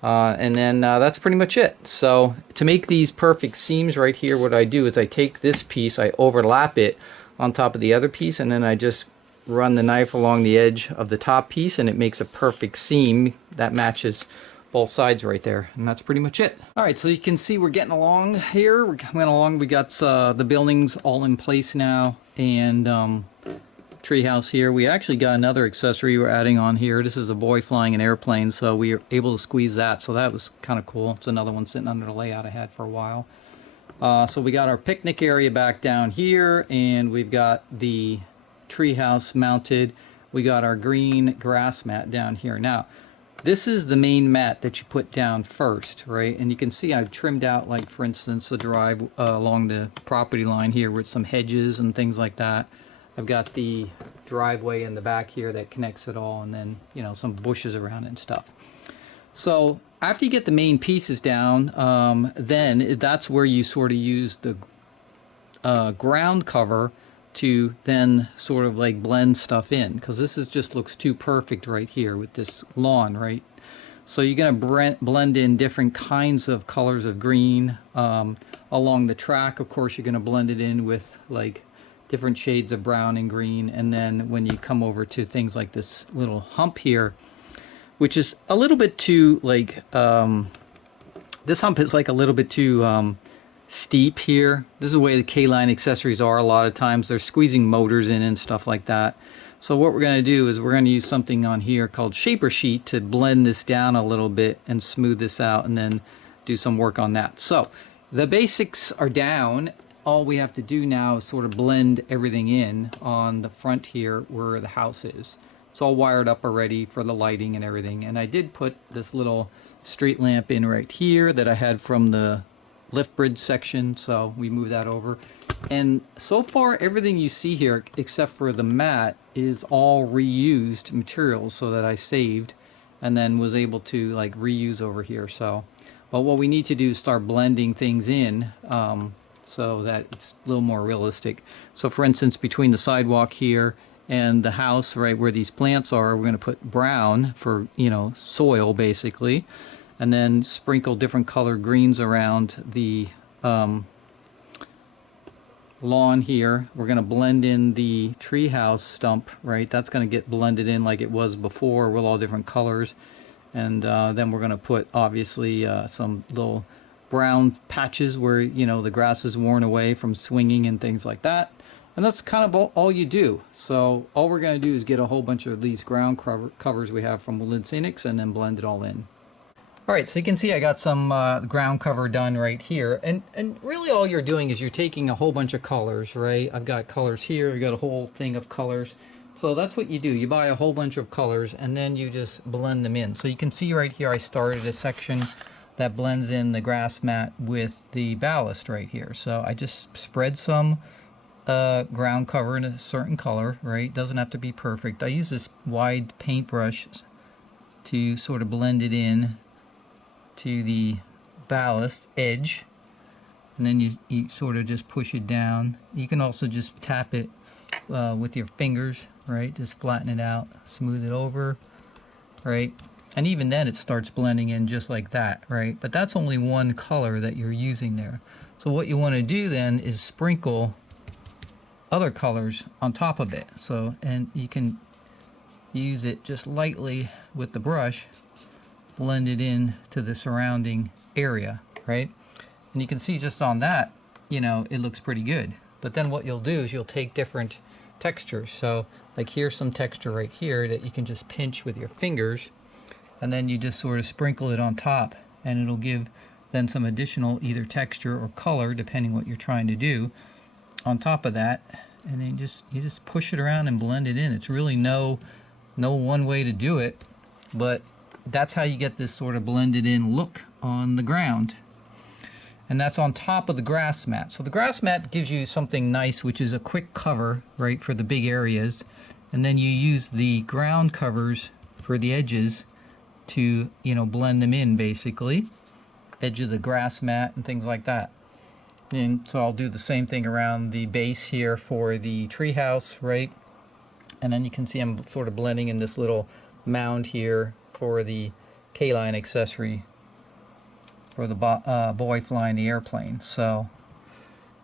And then that's pretty much it. So to make these perfect seams right here, what I do is I take this piece, I overlap it on top of the other piece, and then I just run the knife along the edge of the top piece, and it makes a perfect seam that matches both sides right there. And that's pretty much it. All right, so you can see we're getting along here. We're coming along. We got the buildings all in place now, and treehouse here. We actually got another accessory we're adding on here. This is a boy flying an airplane, so we were able to squeeze that, so that was kind of cool. It's another one sitting under the layout I had for a while. So we got our picnic area back down here, and we've got the treehouse mounted. We got our green grass mat down here. Now, this is the main mat that you put down first, right? And you can see I've trimmed out, like, for instance, the drive along the property line here with some hedges and things like that. I've got the driveway in the back here that connects it all, and then, some bushes around it and stuff. So after you get the main pieces down, then that's where you sort of use the ground cover to then sort of like blend stuff in, because this just looks too perfect right here with this lawn, right? So you're going to blend in different kinds of colors of green along the track. Of course, you're going to blend it in with like different shades of brown and green. And then when you come over to things like this little hump here, which is a little bit too like this hump is like a little bit too steep here. This is the way the K-line accessories are a lot of times. They're squeezing motors in and stuff like that. So what we're going to do is we're going to use something on here called Shaper Sheet to blend this down a little bit and smooth this out, and then do some work on that. So the basics are down. all we have to do now is sort of blend everything in on the front here where the house is. It's all wired up already for the lighting and everything. And I did put this little street lamp in right here that I had from the lift bridge section, so we moved that over. And so far everything you see here except for the mat is all reused materials, so that I saved and then was able to like reuse over here. So but what we need to do is start blending things in so that it's a little more realistic. So for instance, between the sidewalk here and the house, right where these plants are, we're going to put brown for, you know, soil basically, and then sprinkle different colored greens around the lawn here. We're going to blend in the treehouse stump, right? That's going to get blended in like it was before with all different colors. And then we're going to put obviously some little brown patches where, you know, the grass is worn away from swinging and things like that. And that's kind of all you do. So all we're going to do is get a whole bunch of these ground covers we have from Woodland Scenics and then blend it all in. All right, so you can see I got some ground cover done right here. And really all you're doing is you're taking a whole bunch of colors, right? I've got colors here, I've got a whole thing of colors. So that's what you do. You buy a whole bunch of colors and then you just blend them in. So you can see right here I started a section that blends in the grass mat with the ballast right here. So I just spread some ground cover in a certain color, right? Doesn't have to be perfect. I use this wide paintbrush to sort of blend it in to the ballast edge, and then you sort of just push it down. You can also just tap it with your fingers, right? Just flatten it out, smooth it over, right? And even then it starts blending in just like that, right? But that's only one color that you're using there. So what you want to do then is sprinkle other colors on top of it. So, and you can use it just lightly with the brush, blend it in to the surrounding area, right? And you can see just on that, you know, it looks pretty good. But then what you'll do is you'll take different textures. So like here's some texture right here that you can just pinch with your fingers, and then you just sort of sprinkle it on top, and it'll give then some additional either texture or color depending what you're trying to do on top of that. And then you just push it around and blend it in. It's really no one way to do it, but that's how you get this sort of blended in look on the ground. And that's on top of the grass mat. So the grass mat gives you something nice, which is a quick cover, right, for the big areas. And then you use the ground covers for the edges to, you know, blend them in basically. Edge of the grass mat and things like that. And so I'll do the same thing around the base here for the treehouse, right? And then you can see I'm sort of blending in this little mound here for the K-line accessory for the boy flying the airplane. So,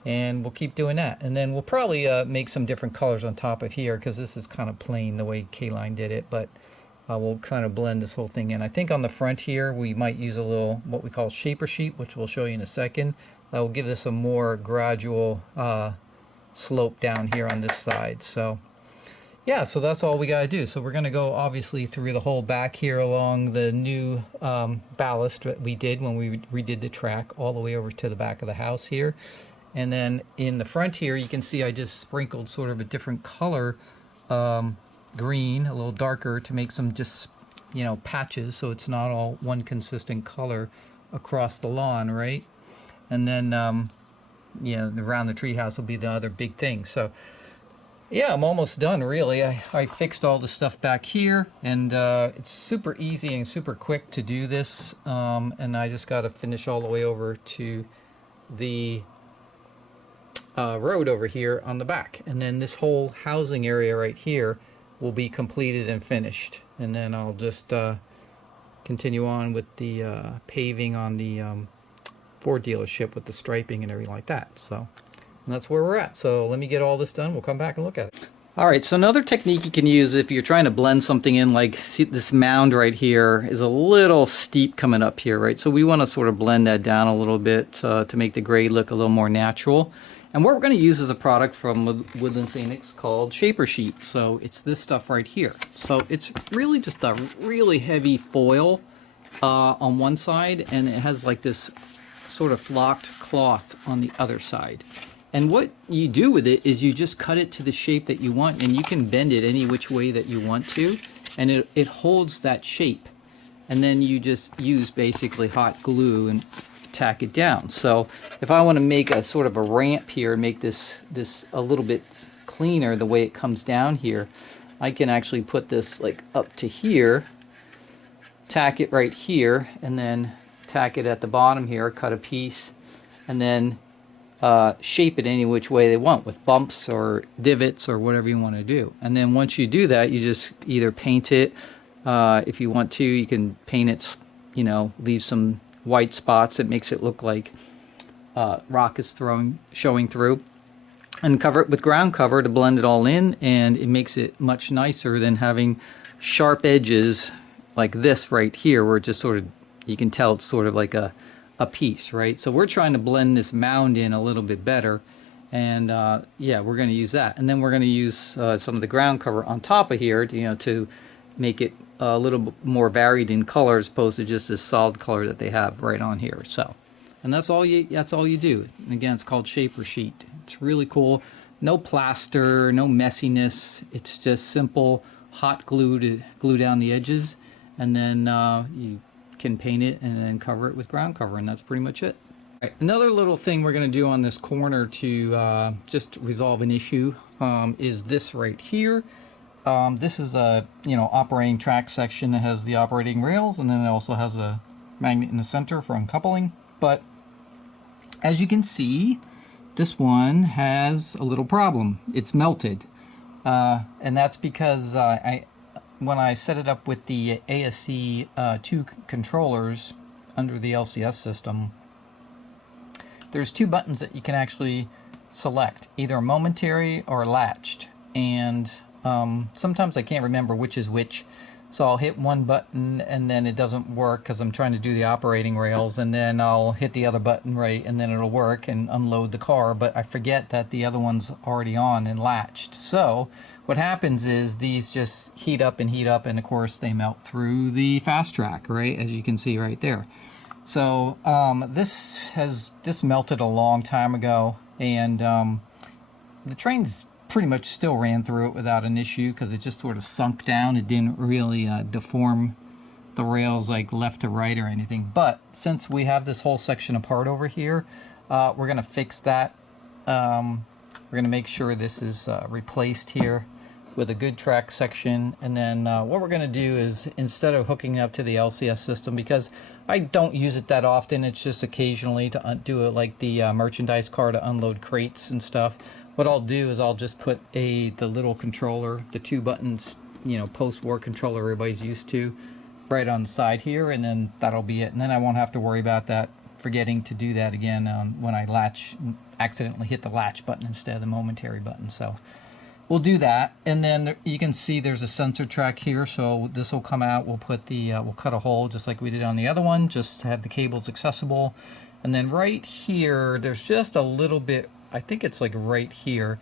and we'll keep doing that. And then we'll probably make some different colors on top of here, because this is kind of plain the way K-line did it, but we'll kind of blend this whole thing in. I think on the front here we might use a little what we call shaper sheet, which we'll show you in a second. That will give this a more gradual slope down here on this side. So yeah, so that's all we got to do. So we're going to go obviously through the whole back here along the new ballast that we did when we redid the track all the way over to the back of the house here. And then in the front here, you can see I just sprinkled sort of a different color green, a little darker, to make some just, you know, patches, so it's not all one consistent color across the lawn, right? And then, yeah, around the treehouse will be the other big thing. So yeah, I'm almost done really. I fixed all the stuff back here, and it's super easy and super quick to do this. And I just got to finish all the way over to the road over here on the back. And then this whole housing area right here will be completed and finished. And then I'll just continue on with the paving on the Ford dealership with the striping and everything like that. So. And that's where we're at. So let me get all this done. We'll come back and look at it. All right, so another technique you can use if you're trying to blend something in, like see this mound right here is a little steep coming up here, right? So we want to sort of blend that down a little bit to make the grade look a little more natural. And what we're going to use is a product from Woodland Scenics called Shaper Sheet. So it's this stuff right here. So it's really just a really heavy foil on one side, and it has like this sort of flocked cloth on the other side. And what you do with it is you just cut it to the shape that you want, and you can bend it any which way that you want to, and it holds that shape. And then you just use basically hot glue and tack it down. So if I want to make a sort of a ramp here and make this a little bit cleaner the way it comes down here, I can actually put this like up to here, tack it right here, and then tack it at the bottom here, cut a piece, and then shape it any which way they want with bumps or divots or whatever you want to do. And then once you do that, you just either paint it. If you want to, you can paint it, you know, leave some white spots that makes it look like rock is showing through, and cover it with ground cover to blend it all in, and it makes it much nicer than having sharp edges like this right here, where it just sort of, you can tell it's sort of like a piece, right? So we're trying to blend this mound in a little bit better, and yeah, we're going to use that, and then we're going to use some of the ground cover on top of here, to, you know, to make it a little bit more varied in color as opposed to just this solid color that they have right on here. So, and that's all you do. And again, it's called Shaper Sheet. It's really cool. No plaster, no messiness. It's just simple hot glue to glue down the edges, and then you can paint it and then cover it with ground cover, and that's pretty much it. Right. Another little thing we're going to do on this corner to just resolve an issue is this right here. This is a, you know, operating track section that has the operating rails, and then it also has a magnet in the center for uncoupling. But as you can see, this one has a little problem. It's melted, and that's because when I set it up with the ASC 2 controllers under the LCS system, there's two buttons that you can actually select, either momentary or latched, and sometimes I can't remember which is which, so I'll hit one button and then it doesn't work because I'm trying to do the operating rails, and then I'll hit the other button right and then it'll work and unload the car, but I forget that the other one's already on and latched. So what happens is these just heat up, and of course they melt through the fast track, right, as you can see right there. So this melted a long time ago, and the train's pretty much still ran through it without an issue because it just sort of sunk down. It didn't really deform the rails like left to right or anything. But since we have this whole section apart over here, we're going to fix that. We're going to make sure this is replaced here with a good track section, and then what we're going to do is, instead of hooking up to the LCS system, because I don't use it that often, it's just occasionally to do it like the merchandise car to unload crates and stuff. What I'll do is I'll just put the little controller, the two buttons, you know, post-war controller everybody's used to, right on the side here, and then that'll be it. And then I won't have to worry about that, forgetting to do that again when I accidentally hit the latch button instead of the momentary button. So we'll do that, and then you can see there's a sensor track here, so this will come out. We'll put we'll cut a hole just like we did on the other one, just to have the cables accessible. And then right here, there's just a little bit, I think it's like right here,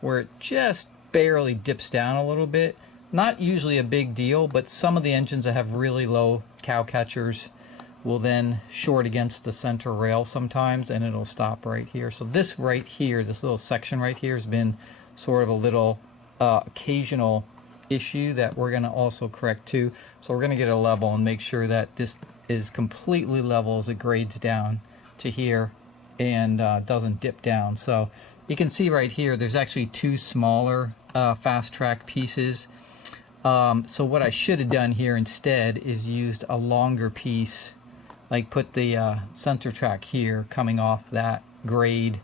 where it just barely dips down a little bit. Not usually a big deal, but some of the engines that have really low cow catchers will then short against the center rail sometimes, and it'll stop right here. So this right here, this little section right here, has been sort of a little occasional issue that we're going to also correct too. So we're going to get a level and make sure that this is completely level as it grades down to here and doesn't dip down. So you can see right here there's actually two smaller fast track pieces. So what I should have done here instead is used a longer piece, like put the center track here coming off that grade,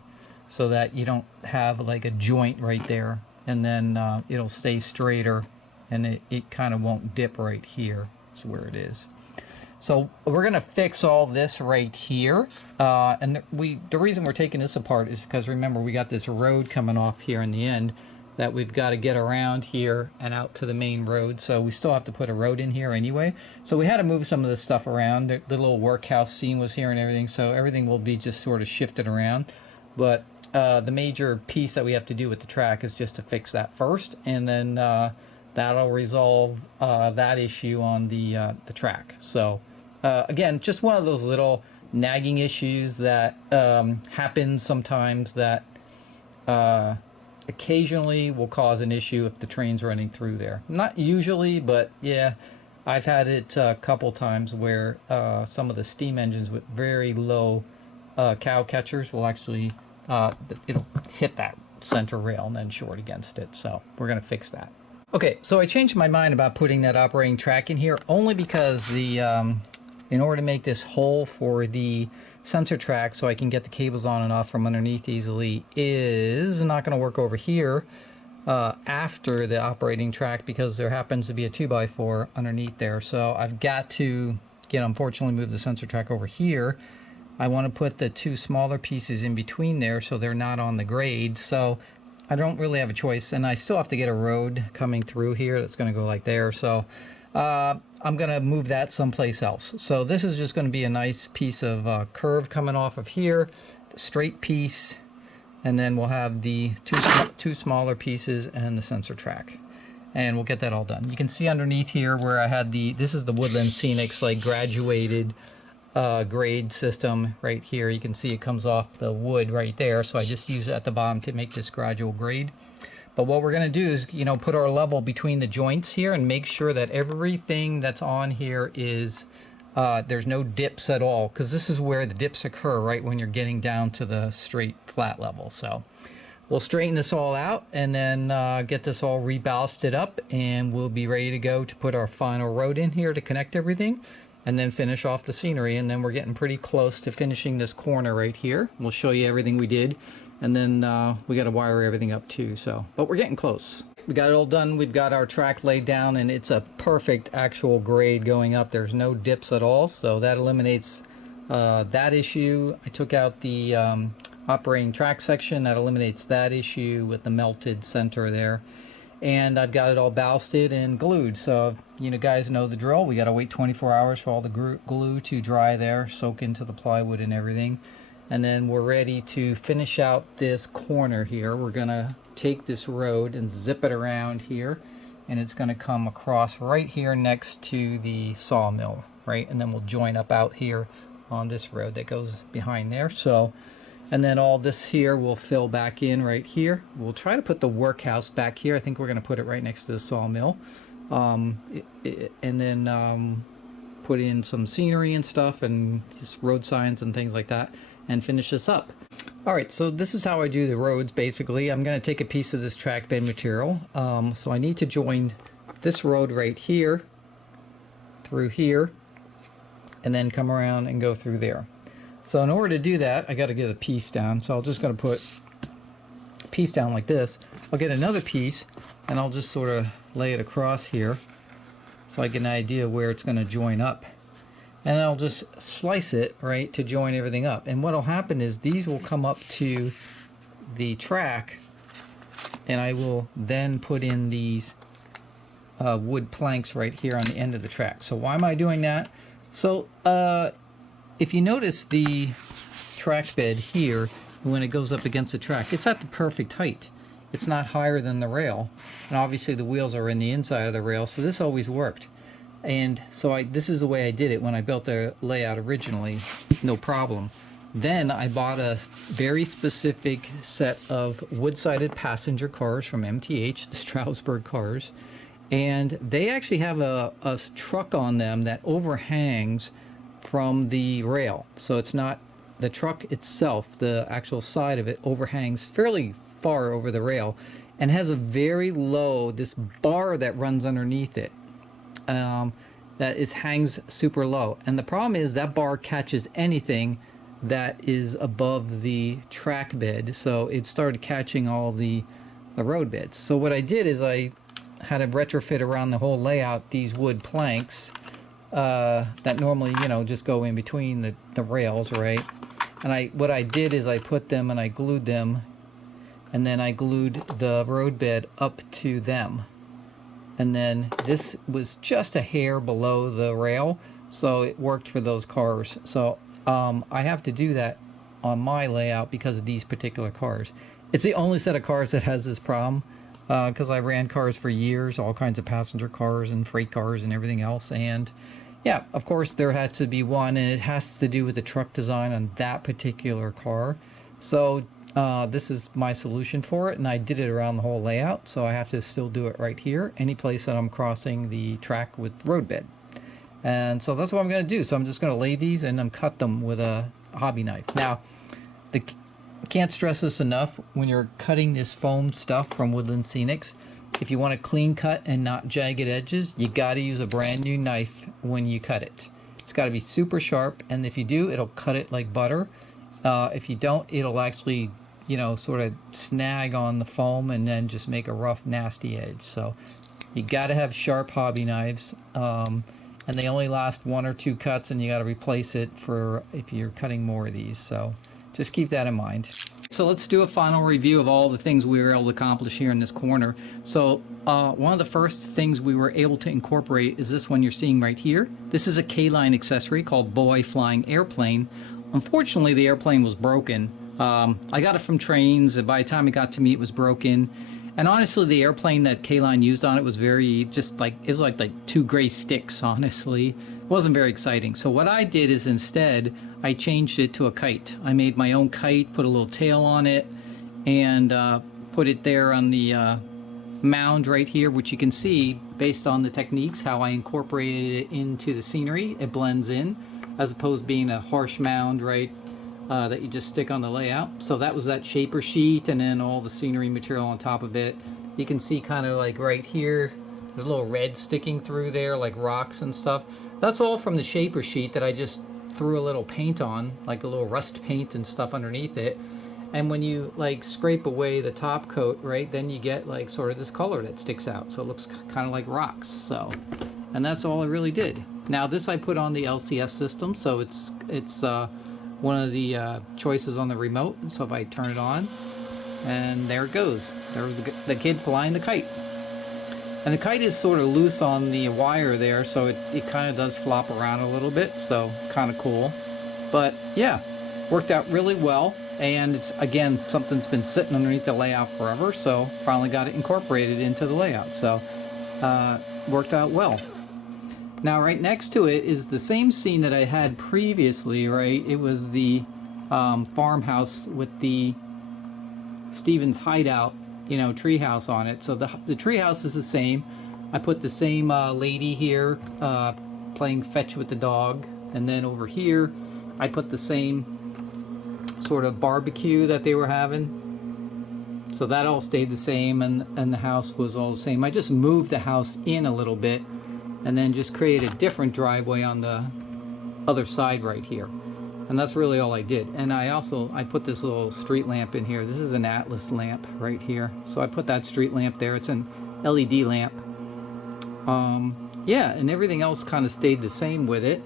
so that you don't have like a joint right there, and then it'll stay straighter, and it kind of won't dip right here. That's where it is. So we're going to fix all this right here, and the reason we're taking this apart is because, remember, we got this road coming off here in the end that we've got to get around here and out to the main road, so we still have to put a road in here anyway. So we had to move some of this stuff around. The little workhouse scene was here and everything, so everything will be just sort of shifted around. But the major piece that we have to do with the track is just to fix that first, and then that'll resolve that issue on the track. So again, just one of those little nagging issues that happens sometimes, that occasionally will cause an issue if the train's running through there. Not usually, but yeah, I've had it a couple times where some of the steam engines with very low cow catchers will actually, it'll hit that center rail and then short against it. So we're going to fix that. Okay, so I changed my mind about putting that operating track in here only because in order to make this hole for the sensor track so I can get the cables on and off from underneath easily is not going to work over here after the operating track, because there happens to be a 2x4 underneath there. So I've got to, again, unfortunately, move the sensor track over here. I want to put the two smaller pieces in between there so they're not on the grade. So I don't really have a choice, and I still have to get a road coming through here that's going to go like there. So I'm going to move that someplace else. So this is just going to be a nice piece of curve coming off of here, straight piece, and then we'll have the two smaller pieces and the sensor track. And we'll get that all done. You can see underneath here where I had this is the Woodland Scenics like graduated grade system right here. You can see it comes off the wood right there, so I just use it at the bottom to make this gradual grade. But what we're going to do is, put our level between the joints here and make sure that everything that's on here is there's no dips at all, because this is where the dips occur right when you're getting down to the straight flat level. So we'll straighten this all out and then get this all reballasted up, and we'll be ready to go to put our final road in here to connect everything and then finish off the scenery. And then we're getting pretty close to finishing this corner right here. We'll show you everything we did, and then we got to wire everything up too. So, but we're getting close. We got it all done. We've got our track laid down, and it's a perfect actual grade going up. There's no dips at all, so that eliminates that issue. I took out the operating track section. That eliminates that issue with the melted center there. And I've got it all ballasted and glued. So you guys know the drill. We got to wait 24 hours for all the glue to dry there, soak into the plywood and everything. And then we're ready to finish out this corner here. We're gonna take this road and zip it around here, and it's gonna come across right here next to the sawmill, right? And then we'll join up out here on this road that goes behind there. So, and then all this here will fill back in right here. We'll try to put the workhouse back here. I think we're gonna put it right next to the sawmill. And then put in some scenery and stuff and just road signs and things like that, and finish this up. All right, so this is how I do the roads basically. I'm going to take a piece of this track bed material. So I need to join this road right here through here and then come around and go through there. So in order to do that, I got to get a piece down. So I'm just going to put a piece down like this. I'll get another piece and I'll just sort of lay it across here so I get an idea where it's going to join up. And I'll just slice it, right, to join everything up. And what will happen is these will come up to the track, and I will then put in these wood planks right here on the end of the track. So why am I doing that? So if you notice the track bed here, when it goes up against the track, it's at the perfect height. It's not higher than the rail. And obviously the wheels are in the inside of the rail, so this always worked. And so this is the way I did it when I built the layout originally, no problem. Then I bought a very specific set of wood-sided passenger cars from MTH, the Stroudsburg cars, and they actually have a truck on them that overhangs from the rail. So it's not the truck itself, the actual side of it overhangs fairly far over the rail and has a very low, this bar that runs underneath it. Hangs super low, and the problem is that bar catches anything that is above the track bed, so it started catching all the road beds. So what I did is I had to retrofit around the whole layout these wood planks that normally just go in between the rails, right? And what I did is I put them and I glued them, and then I glued the road bed up to them. And then this was just a hair below the rail, so it worked for those cars. So I have to do that on my layout because of these particular cars. It's the only set of cars that has this problem, because I ran cars for years, all kinds of passenger cars and freight cars and everything else. And yeah, of course there had to be one, and it has to do with the truck design on that particular car. So this is my solution for it, and I did it around the whole layout, so I have to still do it right here, any place that I'm crossing the track with roadbed. And so that's what I'm going to do. So I'm just going to lay these and I'm cut them with a hobby knife. Now, I can't stress this enough, when you're cutting this foam stuff from Woodland Scenics, if you want a clean cut and not jagged edges, you got to use a brand new knife when you cut it. It's got to be super sharp, and if you do, it'll cut it like butter. If you don't, it'll actually, you know, sort of snag on the foam and then just make a rough, nasty edge. So you got to have sharp hobby knives, and they only last 1 or 2 cuts, and you got to replace it for if you're cutting more of these. So just keep that in mind. So let's do a final review of all the things we were able to accomplish here in this corner. So one of the first things we were able to incorporate is this one you're seeing right here. This is a K-line accessory called Boy Flying Airplane. Unfortunately, the airplane was broken. I got it from Trains, and by the time it got to me, it was broken. And honestly, the airplane that K-line used on it was very, just like, it was like 2 gray sticks, honestly. It wasn't very exciting. So what I did is instead, I changed it to a kite. I made my own kite, put a little tail on it, and put it there on the mound right here, which you can see based on the techniques, how I incorporated it into the scenery. It blends in, as opposed to being a harsh mound, right, that you just stick on the layout. So that was that shaper sheet, and then all the scenery material on top of it. You can see kind of like right here, there's a little red sticking through there, like rocks and stuff. That's all from the shaper sheet that I just threw a little paint on, like a little rust paint and stuff underneath it. And when you like scrape away the top coat, right, then you get like sort of this color that sticks out. So it looks kind of like rocks. So, and that's all I really did. Now this I put on the LCS system, so it's one of the choices on the remote. So if I turn it on, and there it goes. There's the kid flying the kite. And the kite is sort of loose on the wire there, so it kind of does flop around a little bit, so kind of cool. But yeah, worked out really well, and it's, again, something's been sitting underneath the layout forever, so finally got it incorporated into the layout, so worked out well. Now right next to it is the same scene that I had previously, right? It was the farmhouse with the Stevens hideout, you know, treehouse on it. So the treehouse is the same. I put the same lady here playing fetch with the dog, and then over here I put the same sort of barbecue that they were having. So that all stayed the same, and the house was all the same. I just moved the house in a little bit and then just created a different driveway on the other side right here. And that's really all I did. And I put this little street lamp in here. This is an Atlas lamp right here. So I put that street lamp there. It's an LED lamp. Yeah, and everything else kind of stayed the same with it.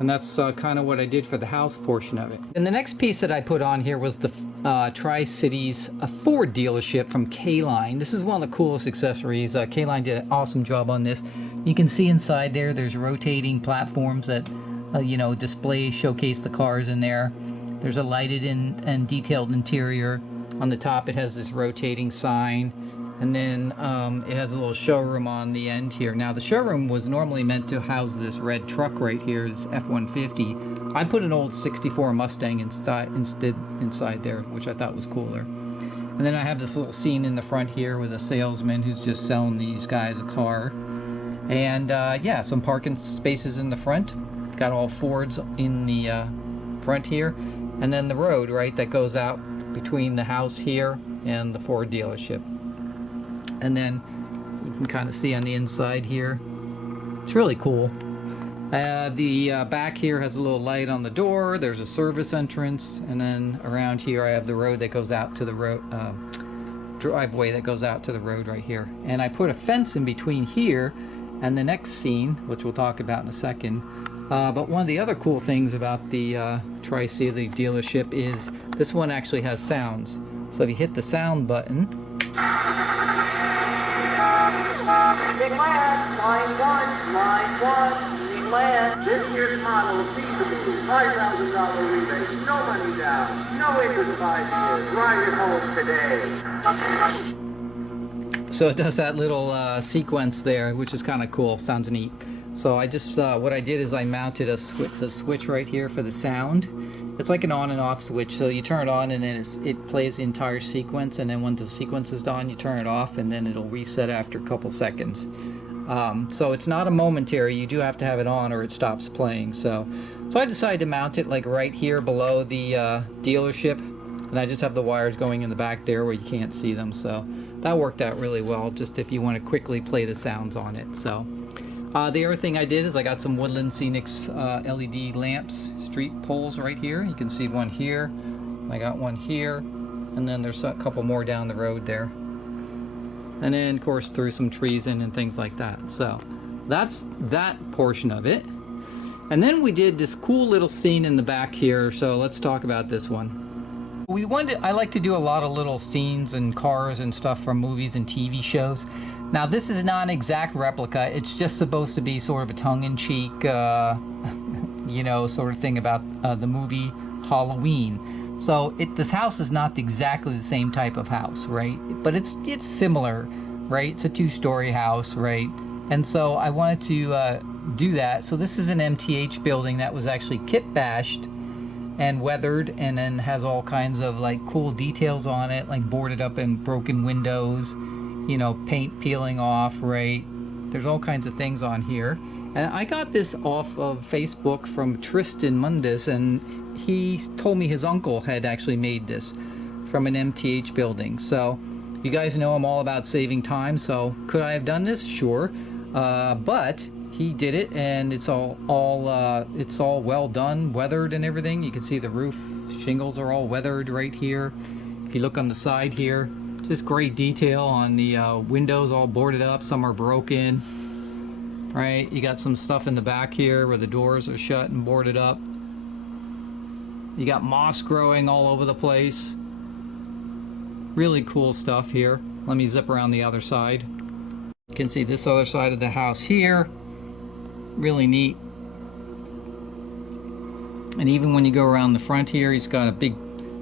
And that's kind of what I did for the house portion of it. And the next piece that I put on here was the Tri-Cities Ford dealership from K-Line. This is one of the coolest accessories. K-Line did an awesome job on this. You can see inside there's rotating platforms that you know, showcase the cars in there. There's a lighted and detailed interior. On the top it has this rotating sign, and then it has a little showroom on the end here. Now the showroom was normally meant to house this red truck right here, this F-150. I put an old 64 Mustang inside there, which I thought was cooler. And then I have this little scene in the front here with a salesman who's just selling these guys a car. And yeah, some parking spaces in the front. Got all Fords in the front here. And then the road, right, that goes out between the house here and the Ford dealership. And then you can kind of see on the inside here. It's really cool. The back here has a little light on the door. There's a service entrance. And then around here I have the road that goes out to the road, driveway that goes out to the road right here. And I put a fence in between here and the next scene, which we'll talk about in a second. But one of the other cool things about the Tri-City dealership is this one actually has sounds. So if you hit the sound button, Big land, line one, big land. This year's model feasible, $5,000 rebate, no money down, no interest 5 years. Ride it home today. so it does that little sequence there, which is kind of cool. Sounds neat. So I just, what I did is I mounted the switch right here for the sound. It's like an on and off switch, so you turn it on and then it plays the entire sequence, and then when the sequence is done, you turn it off, and then it'll reset after a couple seconds. So it's not a momentary, you do have to have it on or it stops playing. So I decided to mount it like right here below the dealership, and I just have the wires going in the back there where you can't see them. So that worked out really well, just if you want to quickly play the sounds on it. So the other thing I did is I got some Woodland Scenics LED lamps, street poles right here. You can see one here, I got one here, and then there's a couple more down the road there. And then of course threw some trees in and things like that. So that's that portion of it. And then we did this cool little scene in the back here, so let's talk about this one. I like to do a lot of little scenes and cars and stuff from movies and TV shows. Now this is not an exact replica, it's just supposed to be sort of a tongue-in-cheek, you know, sort of thing about the movie Halloween. So this house is not exactly the same type of house, right? But it's similar, right? It's a two-story house, right? And so I wanted to do that. So this is an MTH building that was actually kit bashed and weathered, and then has all kinds of like cool details on it, like boarded up and broken windows, you know, paint peeling off, right? There's all kinds of things on here. And I got this off of Facebook from Tristan Mundus, and he told me his uncle had actually made this from an MTH building. So you guys know I'm all about saving time, so could I have done this? Sure. But he did it, and it's all well done, weathered and everything. You can see the roof shingles are all weathered right here. If you look on the side here, just great detail on the windows, all boarded up, some are broken, right? You got some stuff in the back here where the doors are shut and boarded up. You got moss growing all over the place. Really cool stuff here. Let me zip around the other side. You can see this other side of the house here. Really neat. And even when you go around the front here, he's got a big,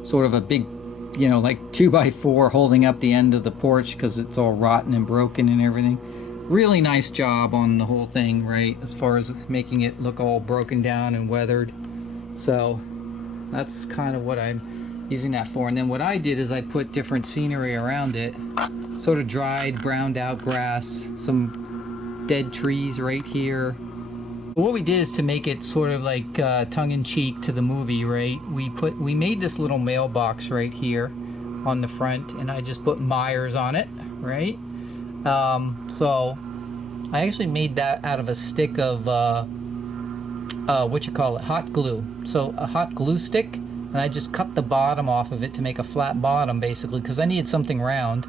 you know, like 2x4 holding up the end of the porch because it's all rotten and broken and everything. Really nice job on the whole thing, right? As far as making it look all broken down and weathered. So that's kind of what I'm using that for. And then what I did is I put different scenery around it. Sort of dried, browned out grass, some dead trees right here. What we did is to make it sort of like tongue-in-cheek to the movie, right? We made this little mailbox right here on the front, and I just put Myers on it, right? So I actually made that out of a stick of hot glue. So a hot glue stick, and I just cut the bottom off of it to make a flat bottom, basically, because I needed something round.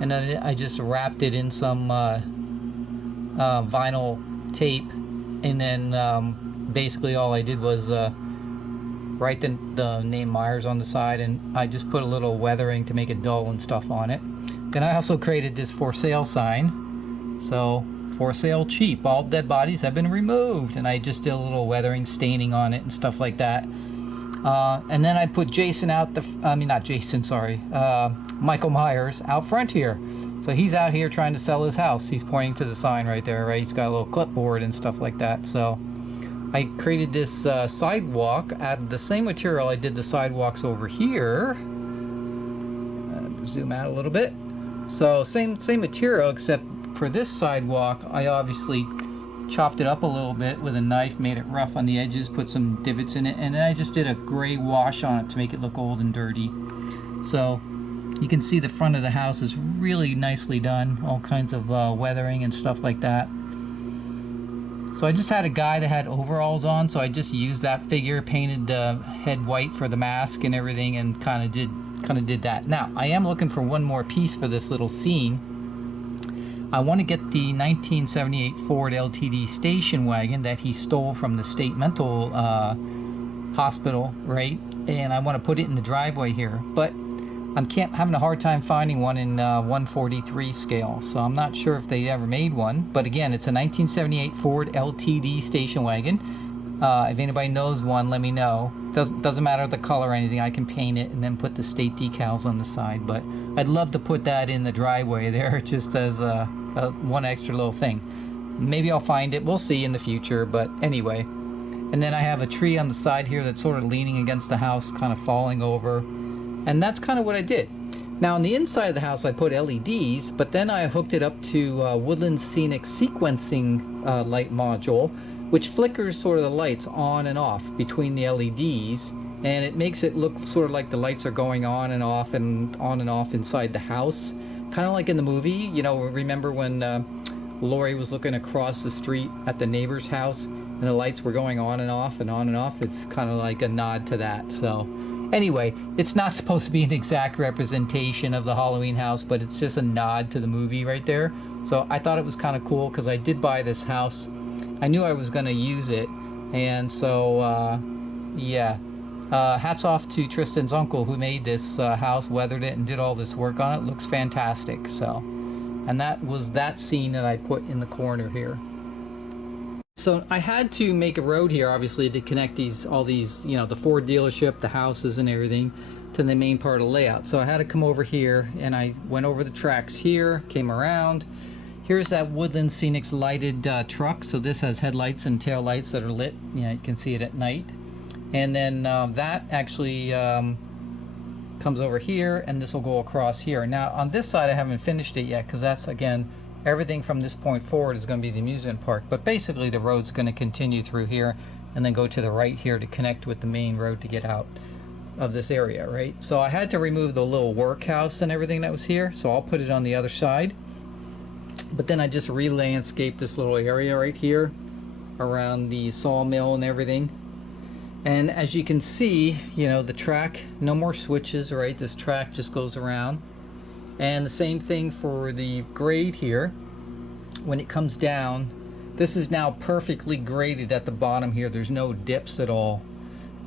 And then I just wrapped it in some vinyl tape. And then basically all I did was write the name Myers on the side, and I just put a little weathering to make it dull and stuff on it. Then I also created this for sale sign. So, for sale cheap, all dead bodies have been removed. And I just did a little weathering, staining on it and stuff like that. And then I put Michael Myers out front here. So he's out here trying to sell his house. He's pointing to the sign right there, right? He's got a little clipboard and stuff like that. So I created this sidewalk out of the same material I did the sidewalks over here. Zoom out a little bit. So same material, except for this sidewalk, I obviously chopped it up a little bit with a knife, made it rough on the edges, put some divots in it, and then I just did a gray wash on it to make it look old and dirty. So you can see the front of the house is really nicely done, all kinds of weathering and stuff like that. So I just had a guy that had overalls on, so I just used that figure, painted the head white for the mask and everything, and kind of did that. Now I am looking for one more piece for this little scene. I want to get the 1978 Ford LTD station wagon that he stole from the state mental hospital, right? And I want to put it in the driveway here, but I'm having a hard time finding one in 1/43 scale, so I'm not sure if they ever made one. But again, it's a 1978 Ford LTD station wagon. If anybody knows one, let me know. Doesn't matter the color or anything. I can paint it and then put the state decals on the side. But I'd love to put that in the driveway there, just as one extra little thing. Maybe I'll find it. We'll see in the future, but anyway. And then I have a tree on the side here that's sort of leaning against the house, kind of falling over. And that's kind of what I did. Now on the inside of the house I put LEDs, but then I hooked it up to Woodland Scenic sequencing light module, which flickers sort of the lights on and off between the LEDs, and it makes it look sort of like the lights are going on and off inside the house, kind of like in the movie. You know, remember when Lori was looking across the street at the neighbor's house and the lights were going on and off and on and off? It's kind of like a nod to that. So anyway, it's not supposed to be an exact representation of the Halloween house, but it's just a nod to the movie right there. So I thought it was kind of cool because I did buy this house. I knew I was going to use it, and so yeah. Hats off to Tristan's uncle who made this house, weathered it, and did all this work on it. Looks fantastic. So, and that was that scene that I put in the corner here. So I had to make a road here, obviously, to connect all these, you know, the Ford dealership, the houses and everything to the main part of the layout. So I had to come over here, and I went over the tracks here, came around. Here's that Woodland Scenic's lighted truck. So this has headlights and tail lights that are lit. You know, you can see it at night. And then that actually comes over here, and this will go across here. Now on this side I haven't finished it yet, because that's, again, everything from this point forward is going to be the amusement park. But basically the road's going to continue through here and then go to the right here to connect with the main road to get out of this area, right? So I had to remove the little workhouse and everything that was here, so I'll put it on the other side. But then I just re-landscaped this little area right here around the sawmill and everything. And as you can see, you know, the track, no more switches, right? This track just goes around. And the same thing for the grade here. When it comes down, this is now perfectly graded at the bottom here. There's no dips at all.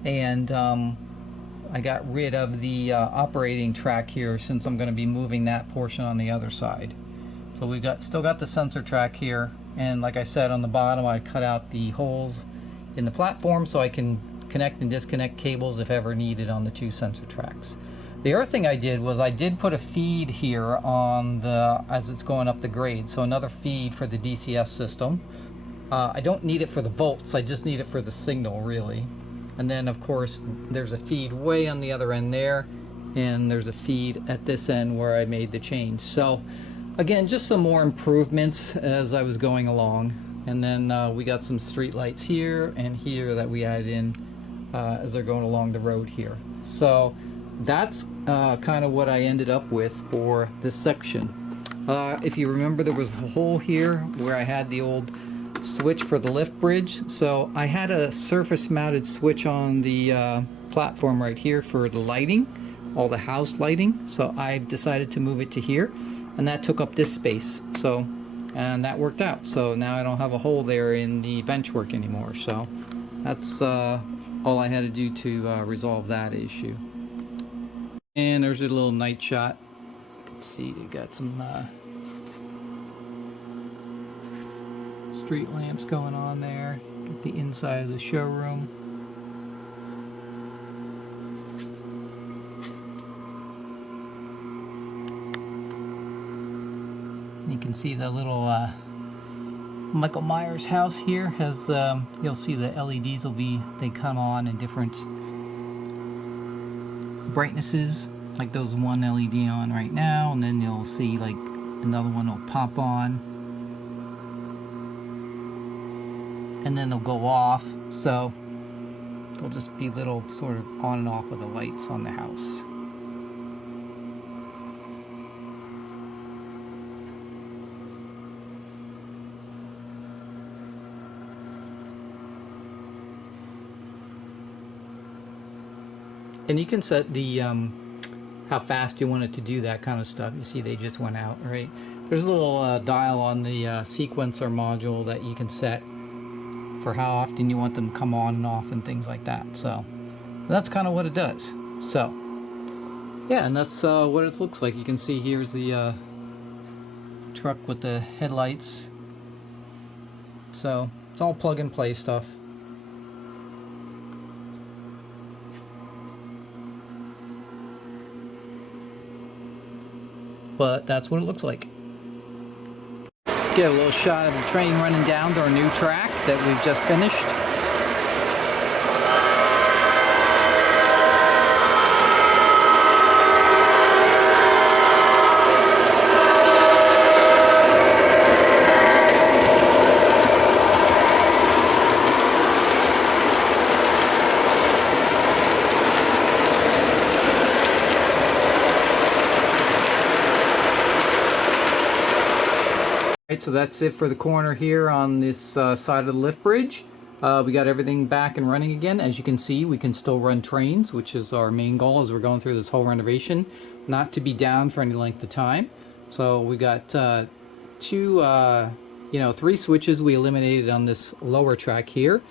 And I got rid of the operating track here, since I'm going to be moving that portion on the other side. So we've still got the sensor track here, and like I said, on the bottom I cut out the holes in the platform so I can connect and disconnect cables if ever needed on the two sensor tracks. The other thing I did was I did put a feed here on as it's going up the grade, so another feed for the DCS system. I don't need it for the volts, I just need it for the signal, really. And then of course there's a feed way on the other end there, and there's a feed at this end where I made the change. So again, just some more improvements as I was going along. And then we got some street lights here and here that we added in as they're going along the road here. So that's kind of what I ended up with for this section. If you remember, there was a hole here where I had the old switch for the lift bridge. So I had a surface mounted switch on the platform right here for the lighting, all the house lighting. So I've decided to move it to here, and that took up this space. So, and that worked out. So now I don't have a hole there in the bench work anymore. So that's all I had to do to resolve that issue. And there's a little night shot. You can see you got some street lamps going on there. Got the inside of the showroom. You can see the little Michael Myers house here has, you'll see the LEDs they come on in different brightnesses, like those one LED on right now, and then you'll see like another one will pop on, and then they'll go off. So they'll just be little sort of on and off of the lights on the house. And you can set the how fast you want it to do that kind of stuff. You see they just went out, right? There's a little dial on the sequencer module that you can set for how often you want them to come on and off and things like that. So that's kind of what it does. So yeah, and that's what it looks like. You can see here's the truck with the headlights. So it's all plug and play stuff. But that's what it looks like. Get a little shot of the train running down to our new track that we've just finished. So that's it for the corner here on this side of the lift bridge. We got everything back and running again. As you can see, we can still run trains, which is our main goal as we're going through this whole renovation, not to be down for any length of time. So we got three switches we eliminated on this lower track here.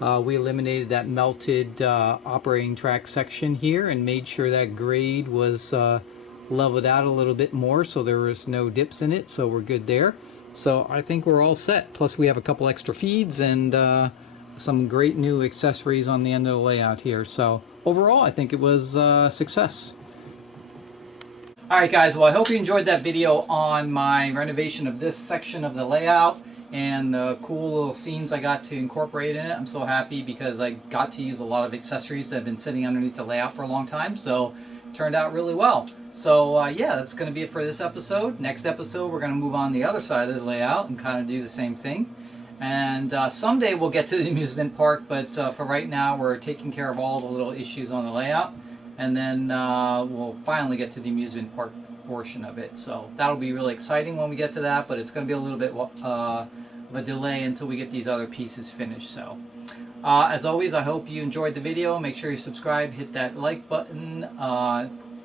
We eliminated that melted operating track section here and made sure that grade was leveled out a little bit more so there was no dips in it, so we're good there. So I think we're all set. Plus we have a couple extra feeds and some great new accessories on the end of the layout here. So overall, I think it was a success. Alright guys, well I hope you enjoyed that video on my renovation of this section of the layout and the cool little scenes I got to incorporate in it. I'm so happy because I got to use a lot of accessories that have been sitting underneath the layout for a long time. So turned out really well. So yeah, that's going to be it for this episode. Next episode we're going to move on the other side of the layout and kind of do the same thing. And someday we'll get to the amusement park, but for right now we're taking care of all the little issues on the layout. And then we'll finally get to the amusement park portion of it. So that'll be really exciting when we get to that, but it's going to be a little bit of a delay until we get these other pieces finished. So as always, I hope you enjoyed the video. Make sure you subscribe, hit that like button,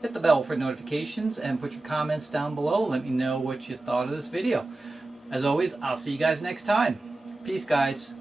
hit the bell for notifications, and put your comments down below. Let me know what you thought of this video. As always, I'll see you guys next time. Peace, guys.